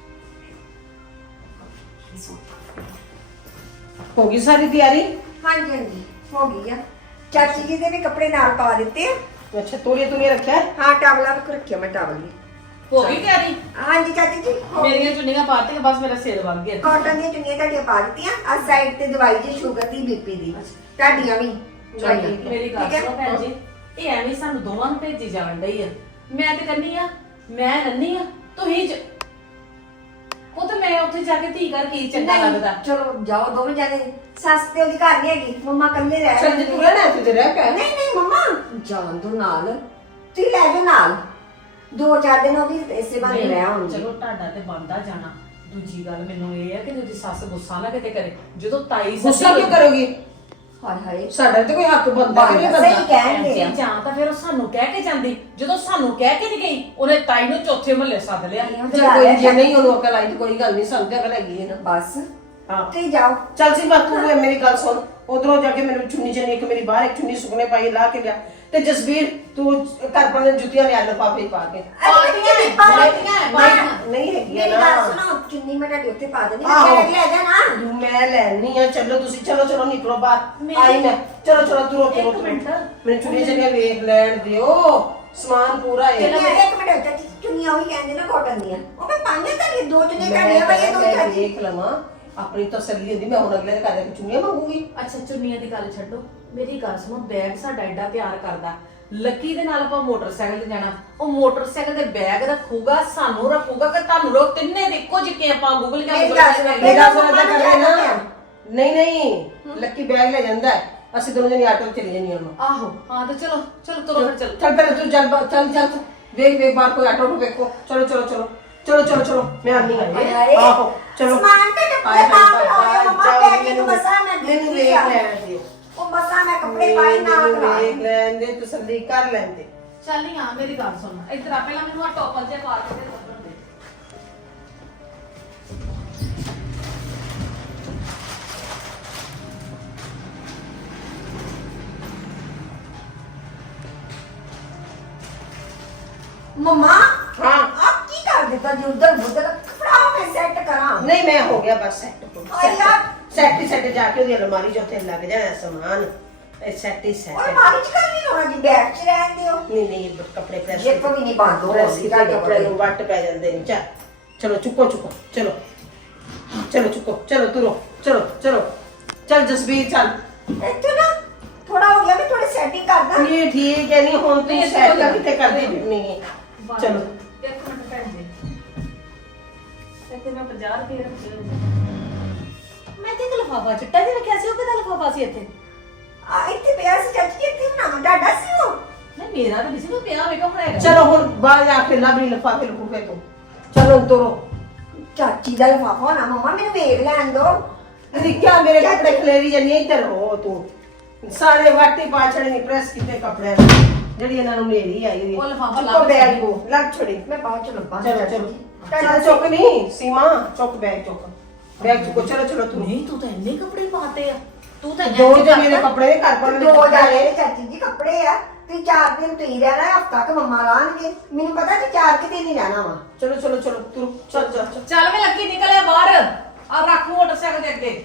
ਹੋ ਗਈ ਸਾਰੀ ਤਿਆਰੀ? ਹਾਂਜੀ ਹਾਂਜੀ ਹੋ ਗਈ ਆ। ਚਾਚੀ ਜੀ ਦੇ ਵੀ ਕੱਪੜੇ ਨਾਲ ਪਾ ਦਿੱਤੇ ਆ। ਅੱਛਾ, ਤੋਰੀਏ ਤੋਰੀਏ ਰੱਖਿਆ ਹੈ? ਹਾਂ, ਟਾਵਲਾ ਵੀ ਰੱਖਿਆ ਮੈਂ, ਟਾਵਲ ਵੀ। ਹੋ ਗਈ ਤਿਆਰੀ? ਹਾਂਜੀ ਚਾਚੀ ਜੀ ਹੋ ਗਈ। ਮੇਰੀਆਂ ਚੁੰਨੀਆਂ ਪਾਤੀਆਂ, ਬਸ ਮੇਰਾ ਸਿਰ ਵੱਗ ਗਿਆ। ਕਾਟਨ ਦੀਆਂ ਚੁੰਨੀਆਂ ਤੁਹਾਡੀਆਂ ਪਾ ਦਿੱਤੀਆਂ। ਆ ਸਾਈਡ ਤੇ ਦਵਾਈ ਜੀ ਸ਼ੂਗਰ ਦੀ, ਬੀਪੀ ਦੀ, ਤੁਹਾਡੀਆਂ ਵੀ ਦਵਾਈਆਂ। ਮੇਰੀ ਗੱਲ ਠੀਕ ਹੈ? ਸੁਣੋ ਭੈਣ ਜੀ, ਇਹ ਐਵੇਂ ਸਾਨੂੰ ਦੋਵਾਂ ਨੂੰ ਭੇਜੀ ਜਾਣ ਡਈ ਆ। ਮੈਂ ਤੇ ਕੰਨੀ ਆ, ਮੈਂ ਨੰਨੀ ਆ, ਤੁਸੀਂ ਜ- ਉਹ ਤਾਂ ਮੈਂ ਉੱਥੇ ਜਾ ਕੇ ਧੀ ਕਰ ਕੀ ਚੰਗਾ ਨਹੀਂ, ਲੱਗਦਾ। ਚਲੋ ਜਾਓ ਦੋਵੇਂ ਜਾਣੇ। ਸੱਸ ਤੇ ਉਹਦੀ ਘਰ ਨਹੀਂ ਹੈਗੀ, ਮੰਮਾ ਇਕੱਲੇ ਰਹਿ ਚੱਲ ਜੇ ਤੂੰ ਰਹਿਣਾ ਇੱਥੇ ਤੇ ਰਹਿ ਪੈ। ਨਹੀਂ ਨਹੀਂ ਮੰਮਾ ਜਾਣ ਦੋ ਨਾਲ, ਤੁਸੀਂ ਲੈ ਜਾਓ ਨਾਲ। ਦੋ ਚਾਰ ਦਿਨ ਉਹ ਵੀ ਇਸੇ ਬਹਾਨੇ ਰਹਿ ਆਉਣਗੇ। ਚਲੋ ਤੁਹਾਡਾ ਤੇ ਬੰਦਾ ਜਾਣਾ। ਦੂਜੀ ਗੱਲ ਮੈਨੂੰ ਇਹ ਆ ਕਿ ਉਹਦੀ ਸੱਸ ਗੁੱਸਾ ਨਾ ਕਿਤੇ ਕਰੇ, ਜਦੋਂ ਤਾਈ ਗੁੱਸਾ ਕਿਉਂ ਕਰੋਗੀ? ਹਾਏ ਹਾਏ, ਸਾਡਾ ਤੇ ਕੋਈ ਹੱਕ ਬੰਦਾ ਕਿ ਨਹੀਂ ਸਹੀ ਬੰਦਾ? ਕਹਿਣਗੇ ਭੈਣ ਜੀ, ਜਾਂ ਤਾਂ ਫਿਰ ਉਹ ਸਾਨੂੰ ਕਹਿ ਕੇ ਜਾਂਦੀ, ਜਦੋਂ ਸਾਨੂੰ ਕਹਿ ਕੇ ਨਹੀਂ ਗਈ, ਉਹਨੇ ਤਾਈ ਨੂੰ ਚੌਥੇ ਮਹੱਲੇ ਸੱਦ ਲਿਆ। ਚੱਲ ਕੋਈ ਜੇ ਨਹੀਂ ਉਹਨੂੰ ਅਕਲ ਆਈ ਤਾਂ ਕੋਈ ਗੱਲ ਨਹੀਂ, ਸਾਨੂੰ ਤੇ ਅਕਲ ਹੈਗੀ ਹੈ ਨਾ। ਬਸ ਹਾਂ ਤੇ ਜਾਓ। ਚੱਲ ਸੀ ਬਸ ਤੂੰ ਮੇਰੀ ਗੱਲ ਸੁਣ, ਉਧਰੋਂ ਜਾ ਕੇ ਮੈਨੂੰ ਚੁੰਨੀ ਚੰਨੀ ਇੱਕ ਮੇਰੀ ਬਾਹਰ, ਇੱਕ ਚੁੰਨੀ ਸੁਕਨੇ ਪਾਈ ਲਾ ਕੇ ਲਿਆ। ਤੇ ਜਸਵੀਰ ਤੂੰ ਘਰ ਪਾਣੇ ਜੁੱਤੀਆਂ ਲਿਆ ਲਿਫਾਫੇ ਪਾ ਕੇ। ਪਾਰਟੀਆਂ ਨੇ, ਪਾਰਟੀਆਂ, ਪਾਰਟੀਆਂ। ਨਹੀਂ ਹੈਗੀ ਮੇਰੀ ਨਾ। ਗੱਲ ਸੁਣੋ, ਚੁੰਨੀ ਮੈਂ ਤੁਹਾਡੀ ਉੱਥੇ ਪਾ ਦੇਣੀ, ਆਹੋ। ਮੈਂ ਲੈ ਜਾ ਨਾ। ਮੈਂ ਲੈਣੀ ਆ, ਚਲੋ ਤੁਸੀਂ ਚਲੋ ਚਲੋ ਨਿਕਲੋ ਬਾਹਰ। ਮੇਰੀ- ਆਈ ਮੈਂ, ਚਲੋ ਚਲੋ ਤੁਰੋ ਤੁਰੋ ਇੱਕ ਤੁਰੋ। ਮਿੰਟ। ਮੈਨੂੰ ਚੁੰਨੀ ਚੰਨੀਆਂ ਵੇਖ ਲੈਣ ਦਿਓ, ਸਮਾਨ ਪੂਰਾ ਹੈ। ਚੁੰਨੀਆਂ ਇੱਕ ਮਿੰਟ ਚਾਚੀ, ਚੁੰਨੀਆਂ ਉਹੀ ਕਹਿੰਦੇ ਨਾ ਕਾਟਨ ਦੀਆਂ, ਉਹ ਮੈਂ ਪਾਈਆਂ ਤਾਂ ਦੋ ਚੁੰਨੀਆਂ ਤੁਹਾਡੀਆਂ ਪਾਈਆਂ, ਦੋ ਮੈਂ ਚਾਚੀ। ਦੇਖ ਲਵਾਂ, ਆਪਣੀ ਤਸੱਲੀ ਹੁੰਦੀ। ਮੈਂ ਹੁਣ ਅਗਲੇ ਦੇ ਘਰ ਜਾ ਕੇ ਚੁੰਨੀਆਂ ਮੰਗੂਗੀ। ਅੱਛਾ ਚੁੰਨੀਆਂ ਦੀ ਗੱਲ ਛੱਡੋ, ਮੇਰੀ ਗੱਲ ਸੁਣੋ, ਬੈਗ ਸਾਡਾ ਐਡਾ ਤਿਆਰ ਕਰਦਾ, ਲੱਕੀ ਦੇ ਨਾਲ ਆਪਾਂ ਮੋਟਰਸਾਈਕਲ ਤੇ ਜਾਣਾ, ਉਹ ਮੋਟਰਸਾਈਕਲ ਦੇ ਬੈਗ ਰੱਖੂਗਾ, ਸਾਨੂੰ ਰੱਖੂਗਾ ਕਿ ਤੁਹਾਨੂੰ ਲੋਕ ਤਿੰਨੇ ਦੇ ਇੱਕੋ ਜਿੱਕੇ ਆਪਾਂ ਗੂਗਲ ਜਾਂ ਮੇਰੀ ਗੱਲ ਸੁਣੋ, ਮੇਰਾ ਸੋਚਦਾ ਕਰ ਰਹੇ ਨਾ। ਨਹੀਂ ਨਹੀਂ ਲੱਕੀ ਬੈਗ ਲੈ ਜਾਂਦਾ ਹੈ, ਅਸੀਂ ਦੋਨੋਂ ਜਣੇ ਆਟੋ 'ਚ ਚਲੇ ਜਾਂਦੇ ਹਾਂ। ਆਹੋ ਹਾਂ ਤੇ ਚਲੋ ਚਲੋ ਤੁਰੋ ਫਿਰ ਚਲੋ। ਚੱਲ ਪਹਿਲੇ ਤੂੰ ਚੱਲ ਬਾ- ਚੱਲ ਚੱਲ ਵੇਖ ਵੇਖ ਬਾਹਰ ਕੋਈ ਆਟੋ ਨੂੰ ਵੇਖੋ। ਚਲੋ ਚਲੋ ਚਲੋ ਚਲੋ ਚਲੋ ਚਲੋ ਮੈਂ ਆਨੀ ਆ। ਆਹੋ ਚਲੋ ਸਮਾਨ ਤੇ ਡੱਬੇ ਹਾਏ, ਪਾ ਹਾਏ, ਕੇ ਲਾਇਆ ਹਾਏ, ਮੰਮਾ, ਜਾਓ, ਪੈਕਿੰਗ ਮੈਨੂੰ- ਮਸਾਂ ਮੈਂ ਮੈਨੂੰ ਦਿੱਤੀ ਵੇਖ ਆ। ਲੈਣ ਦਿਓ। ਉਹ ਮਸਾਂ ਮੈਂ ਕੱਪੜੇ ਪਾਈ ਨਾ ਮੈਨੂੰ ਕਰਾ ਵੇਖ ਲੈਣ ਦੇ, ਤਸੱਲੀ ਕਰ ਲੈਂਦੇ। ਚੱਲ ਨਹੀਂ ਆ, ਮੇਰੀ ਗੱਲ ਸੁਣ, ਇੱਧਰ ਆ, ਪਹਿਲਾਂ ਮੈਨੂੰ ਆ ਟੋਪਲ ਜੇ ਪਾ ਕੇ ਤੇ ਕੱਪੜੇ ਦੇ। ਮੰਮਾ ਹਾਂ ਆਪ ਕੀ ਕਰ ਦਿੱਤਾ ਜੀ ਉਧਰ ਉਧਰ ਕਪੜਾ ਮੈਂ ਸੈੱਟ ਕਰਾਂ। ਨਹੀਂ ਮੈਂ ਹੋ ਗਿਆ ਬਸ ਸੈੱਟ ਹਾਏ ਯਾਰ। ਸੈੱਟ ਹੀ ਸੈੱਟ ਜਾ ਕੇ ਉਹਦੀ ਅਲਮਾਰੀ 'ਚ ਉੱਥੇ ਲੱਗ ਜਾਣਾ ਸਮਾਨ। ਇਹ ਸੈੱਟ ਹੀ ਸੈੱਟ ਉਹ ਮਾਰੀ ਚ ਕਰ ਨਹੀਂ ਹੋਣਾ ਜੀ, ਬੈਗ ਚ ਰਹਿਣ ਦਿਓ। ਨਹੀਂ ਨਹੀਂ ਇਹ ਕੱਪੜੇ ਪ੍ਰੈਸ ਇਹ ਤੋਂ ਵੀ ਨਹੀਂ ਬੰਦ ਹੋ ਪ੍ਰੈਸ ਰਹੀ ਕੀਤੇ ਤੁਹਾਡੇ ਕੱਪੜੇ ਕੱਪੜੇ ਨੂੰ ਵੱਟ ਪੈ ਜਾਂਦੇ ਨੇ। ਚੱਲ ਚਲੋ ਚੁੱਕੋ ਚੁੱਕੋ ਚਲੋ ਚਲੋ ਚੁੱਕੋ ਚਲੋ ਤੁਰੋ ਚਲੋ ਚਲੋ ਚੱਲ ਜਸਬੀਰ ਚੱਲ। ਇੱਥੇ ਨਾ ਥੋੜਾ ਹੋ ਗਿਆ ਵੀ ਥੋੜੀ ਸੈਟਿੰਗ ਕਰਦਾ। ਇਹ ਠੀਕ ਹੈ ਨਹੀਂ ਹੁਣ ਤੂੰ ਨਹੀਂ, ਸੈੱਟ ਚਲੋ। ਕਿਤੇ ਕਰਦੀ ਨਹੀਂ ਹੈ। ਚਲੋ ਇੱਕ ਮਿੰਟ ਭੈਣ ਜੀ, ਇੱਥੇ ਮੈਂ ਪੰਜਾਹ ਰੁਪਏ ਰੱਖੇ ਹੋਏ ਨੇ। ਮੈਂ ਤੇ ਇੱਕ ਲਿਫਾਫਾ ਚਿੱਟਾ ਜਿਹਾ ਰੱਖਿਆ ਸੀ, ਉਹ ਕਿਹਦਾ ਲਿਫਾਫਾ ਸੀ ਇੱਥੇ? ਆ ਇੱਥੇ ਪਿਆ ਸੀ ਚਾਚੀ, ਇੱਥੇ ਬਣਾਵਾਂ ਡਾਡਾ ਸੀ ਉਹ। ਨਹੀਂ ਮੇਰਾ ਤਾਂ ਕਿਸੇ ਨੂੰ ਪਿਆ ਵੇਖੋ ਹੁਣ ਹੈਗਾ। ਚਲੋ ਹੁਣ ਬਾਹਰ ਜਾ ਕੇ ਲੱਭ ਲਈ ਲਿਫਾਫੇ ਲਫੂਫੇ ਤੋਂ। ਚਲੋ ਤੁਰੋ। ਚਾਚੀ ਦਾ ਲਿਫਾਫਾ ਨਾ ਮੰਮਾ ਮੈਨੂੰ ਵੇਖ ਲੈਣ ਦੋ। ਨਿੱਕਿਆ ਮੇਰੇ ਕੱਪੜੇ ਖਲੇਰੀ ਜਾਨੀ ਇੱਧਰ ਹੋ ਤੂੰ। ਸਾਰੇ ਵਾਟੀ ਪਾਛੜੇ ਨਹੀਂ ਪ੍ਰੈਸ ਕੀਤੇ ਕੱਪੜਿਆਂ ਦੇ, ਜਿਹੜੀ ਇਹਨਾਂ ਨੂੰ ਨੇਰੀ ਆਈ ਹੋਈ। ਉਹ ਲਿਫਾਫਾ ਚੁੱਕੋ ਲੱਭ ਬੈਗ ਛੱਡੀ। ਨੂੰ ਲੱਗ ਛੜੀ। ਮੈਂ ਬਾਅਦ ਚ ਲੱਭਾਂ। ਚਲੋ ਚਲੋ ਚੱਲ ਚੁੱਕ ਨਹੀਂ ਸੀਮਾ, ਚੁੱਕ ਬੈਗ ਚੁੱਕ ਬੈਗ ਚੁੱਕੋ। ਚਲੋ ਚਲੋ ਤੂੰ ਨਹੀਂ ਤੂੰ ਤਾਂ ਇੰਨੇ ਕੱਪੜੇ ਪਾਤੇ ਆ, ਤੂੰ ਤਾਂ ਦੋ ਇੰਨੇ ਜਣੇ ਦੇ ਕਰਤਾ। ਕੱਪੜੇ ਨੇ ਘਰ ਪਰ ਦੋ ਜਾਣੇ ਚਾਚੀ ਜੀ ਕੱਪੜੇ ਆ ਤੇ ਚਾਰ ਦਿਨ ਤੁਸੀਂ ਰਹਿਣਾ, ਹਫਤਾ ਕ ਮੰਮਾ ਲਾਣਗੇ। ਮੈਨੂੰ ਪਤਾ ਕਿ ਚਾਰ ਕਿ ਦਿਨ ਹੀ ਰਹਿਣਾ ਵਾ। ਚਲੋ ਚਲੋ ਚਲੋ ਤੁਰ ਚੱਲ ਚੱਲ ਚੱਲ। ਚੱਲ ਵੇ ਲੱਕੀ ਨਿਕਲਿਆ ਬਾਹਰ, ਆ ਰੱਖ ਮੋਟਰਸਾਈਕਲ ਦੇ ਅੱਗੇ।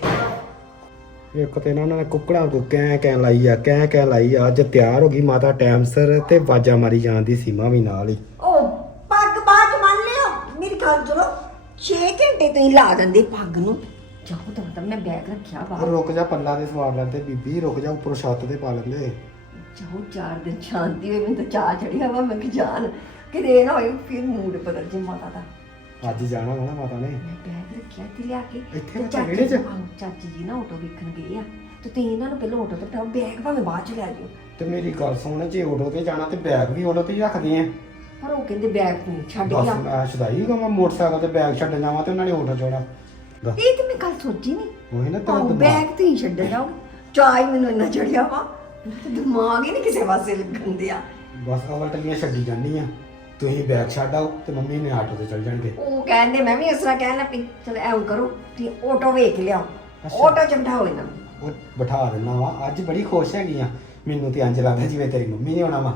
ਇੱਕ ਤੇ ਨਾ ਉਹਨਾਂ ਨੇ ਕੁੱਕੜਾਂ ਤੋਂ ਕਹਿ ਕਹਿ ਲਾਈ ਆ ਕਹਿ ਕਹਿ ਲਾਈ ਆ। ਅੱਜ ਤਿਆਰ ਹੋ ਗਈ ਮਾਤਾ ਟਾਈਮ ਸਿਰ ਤੇ ਬਾਜਾ ਮਾਰੀ ਜਾਂਦੀ ਸੀਮਾ ਵੀ ਨਾਲ ਹੀ। ਉਹ ਪੱਗ ਬਾਅਦ ਚ ਮੰਨ ਲਿਓ, ਮੇਰੀ ਗੱਲ ਸੁਣੋ। ਛੇ ਘੰਟੇ ਤੁਸੀਂ ਲਾ ਦਿੰਦੇ ਪੱਗ ਨੂੰ। ਜਾਓ ਤਾਂ ਤਾਂ ਮੈਂ ਬੈਗ ਰੱਖਿਆ ਬਾਹਰ। ਰੁਕ ਜਾ, ਪੱਲਾ ਤੇ ਸਵਾਰ ਲੈਂਦੇ ਬੀਬੀ, ਰੁਕ ਜਾ, ਉੱਪਰੋਂ ਛੱਤ ਤੇ ਪਾ ਲੈਂਦੇ। ਜਾਓ ਚਾਰ ਦਿਨ ਸ਼ਾਂਤੀ ਹੋਏ, ਮੈਨੂੰ ਤਾਂ ਚਾਹ ਚੜਿਆ ਵਾ। ਮੈਂ ਕਿ ਜਾਨ ਕਿਤੇ ਇਹ ਨਾ ਹੋਏ ਫਿਰ ਮੂਡ ਬਦਲ ਜੇ ਮਾਤਾ ਦਾ। ਅੱਜ ਜਾਣਾ ਵਾ ਨਾ ਮਾਤਾ ਨੇ। ਮੈਂ ਬੈਗ ਰੱਖਿਆ ਤੇ ਲਿਆ ਕੇ ਇੱਥੇ ਤੇ ਰੱਖਿਆ ਵਿਹੜੇ 'ਚ? ਆਹੋ, ਚਾਚੀ ਜੀ ਨਾ ਆਟੋ ਵੇਖਣ ਗਏ ਆ ਤੇ ਤੁਸੀਂ ਇਹਨਾਂ ਨੂੰ ਪਹਿਲਾਂ ਆਟੋ ਤੇ ਬਿਠਾਓ, ਬੈਗ ਭਾਵੇਂ ਬਾਅਦ ਚ ਲੈ ਜਾਓ। ਤੇ ਮੇਰੀ ਗੱਲ ਸੁਣ, ਜੇ ਆਟੋ ਤੇ ਜਾਣਾ ਤੇ ਬੈਗ ਵੀ ਆਟੋ ਤੇ ਹੀ ਰੱਖਦੇ ਆ। ਪਰ ਉਹ ਕਹਿੰਦੇ ਬੈਗ ਨੂੰ ਛੱਡ ਬਸ ਗਿਆ। ਮੈਂ ਸ਼ਦਾਈ ਗਾ, ਮੈਂ ਮੋਟਰਸਾਈਕਲ ਤੇ ਬੈਗ ਛੱਡ ਜਾਵਾਂ ਤੇ ਉਹਨਾਂ ਨੇ ਆਟੋ ਚੋੜਾ। ਇਹ ਤੇ ਮੈਂ ਕੱਲ ਸੋਚੀ ਨਹੀਂ। ਉਹੀ ਨਾ ਤੇਰਾ ਆਹੋ, ਦਿਮਾਗ। ਬੈਗ ਤੁਸੀਂ ਛੱਡ ਜਾਓ। ਚਾਹ ਹੀ ਮੈਨੂੰ ਇੰਨਾ ਚੜਿਆ ਵਾ, ਮੇਰਾ ਤਾਂ ਦਿਮਾਗ ਹੀ ਨਹੀਂ ਕਿਸੇ ਪਾਸੇ ਲੱਗਣ ਦਿਆ। ਬਸ ਅਵਲਟਲੀਆਂ ਛੱਡੀ ਜਾਂਦੀਆਂ। ਤੁਸੀਂ ਬੈਗ ਛੱਡ ਆਓ ਤੇ ਮੰਮੀ ਨੇ ਆਟੋ ਤੇ ਚੱਲ ਜਾਣਗੇ। ਉਹ ਕਹਿੰਦੇ ਮੈਂ ਵੀ ਇਸ ਤਰ੍ਹਾਂ ਕਹਿਣ ਲੱਗੀ, ਚਲ ਐਂ ਕਰੋ ਤੁਸੀਂ ਆਟੋ ਵੇਖ ਲਿਆਓ, ਅੱਛਾ। ਆਟੋ ਚ ਬਿਠਾਓ ਇਹਨਾਂ ਨੂੰ। ਉਹ ਬਿਠਾ ਦਿੰਦਾ ਵਾ। ਅੱਜ ਬੜੀ ਖੁਸ਼ ਹੈਗੀ ਆ। ਮੈਨੂੰ ਤੇ ਇੰਜ ਲੱਗਦਾ ਜਿਵੇਂ ਤੇਰੀ ਮੰਮੀ ਨੇ ਆਉਣਾ ਵਾ।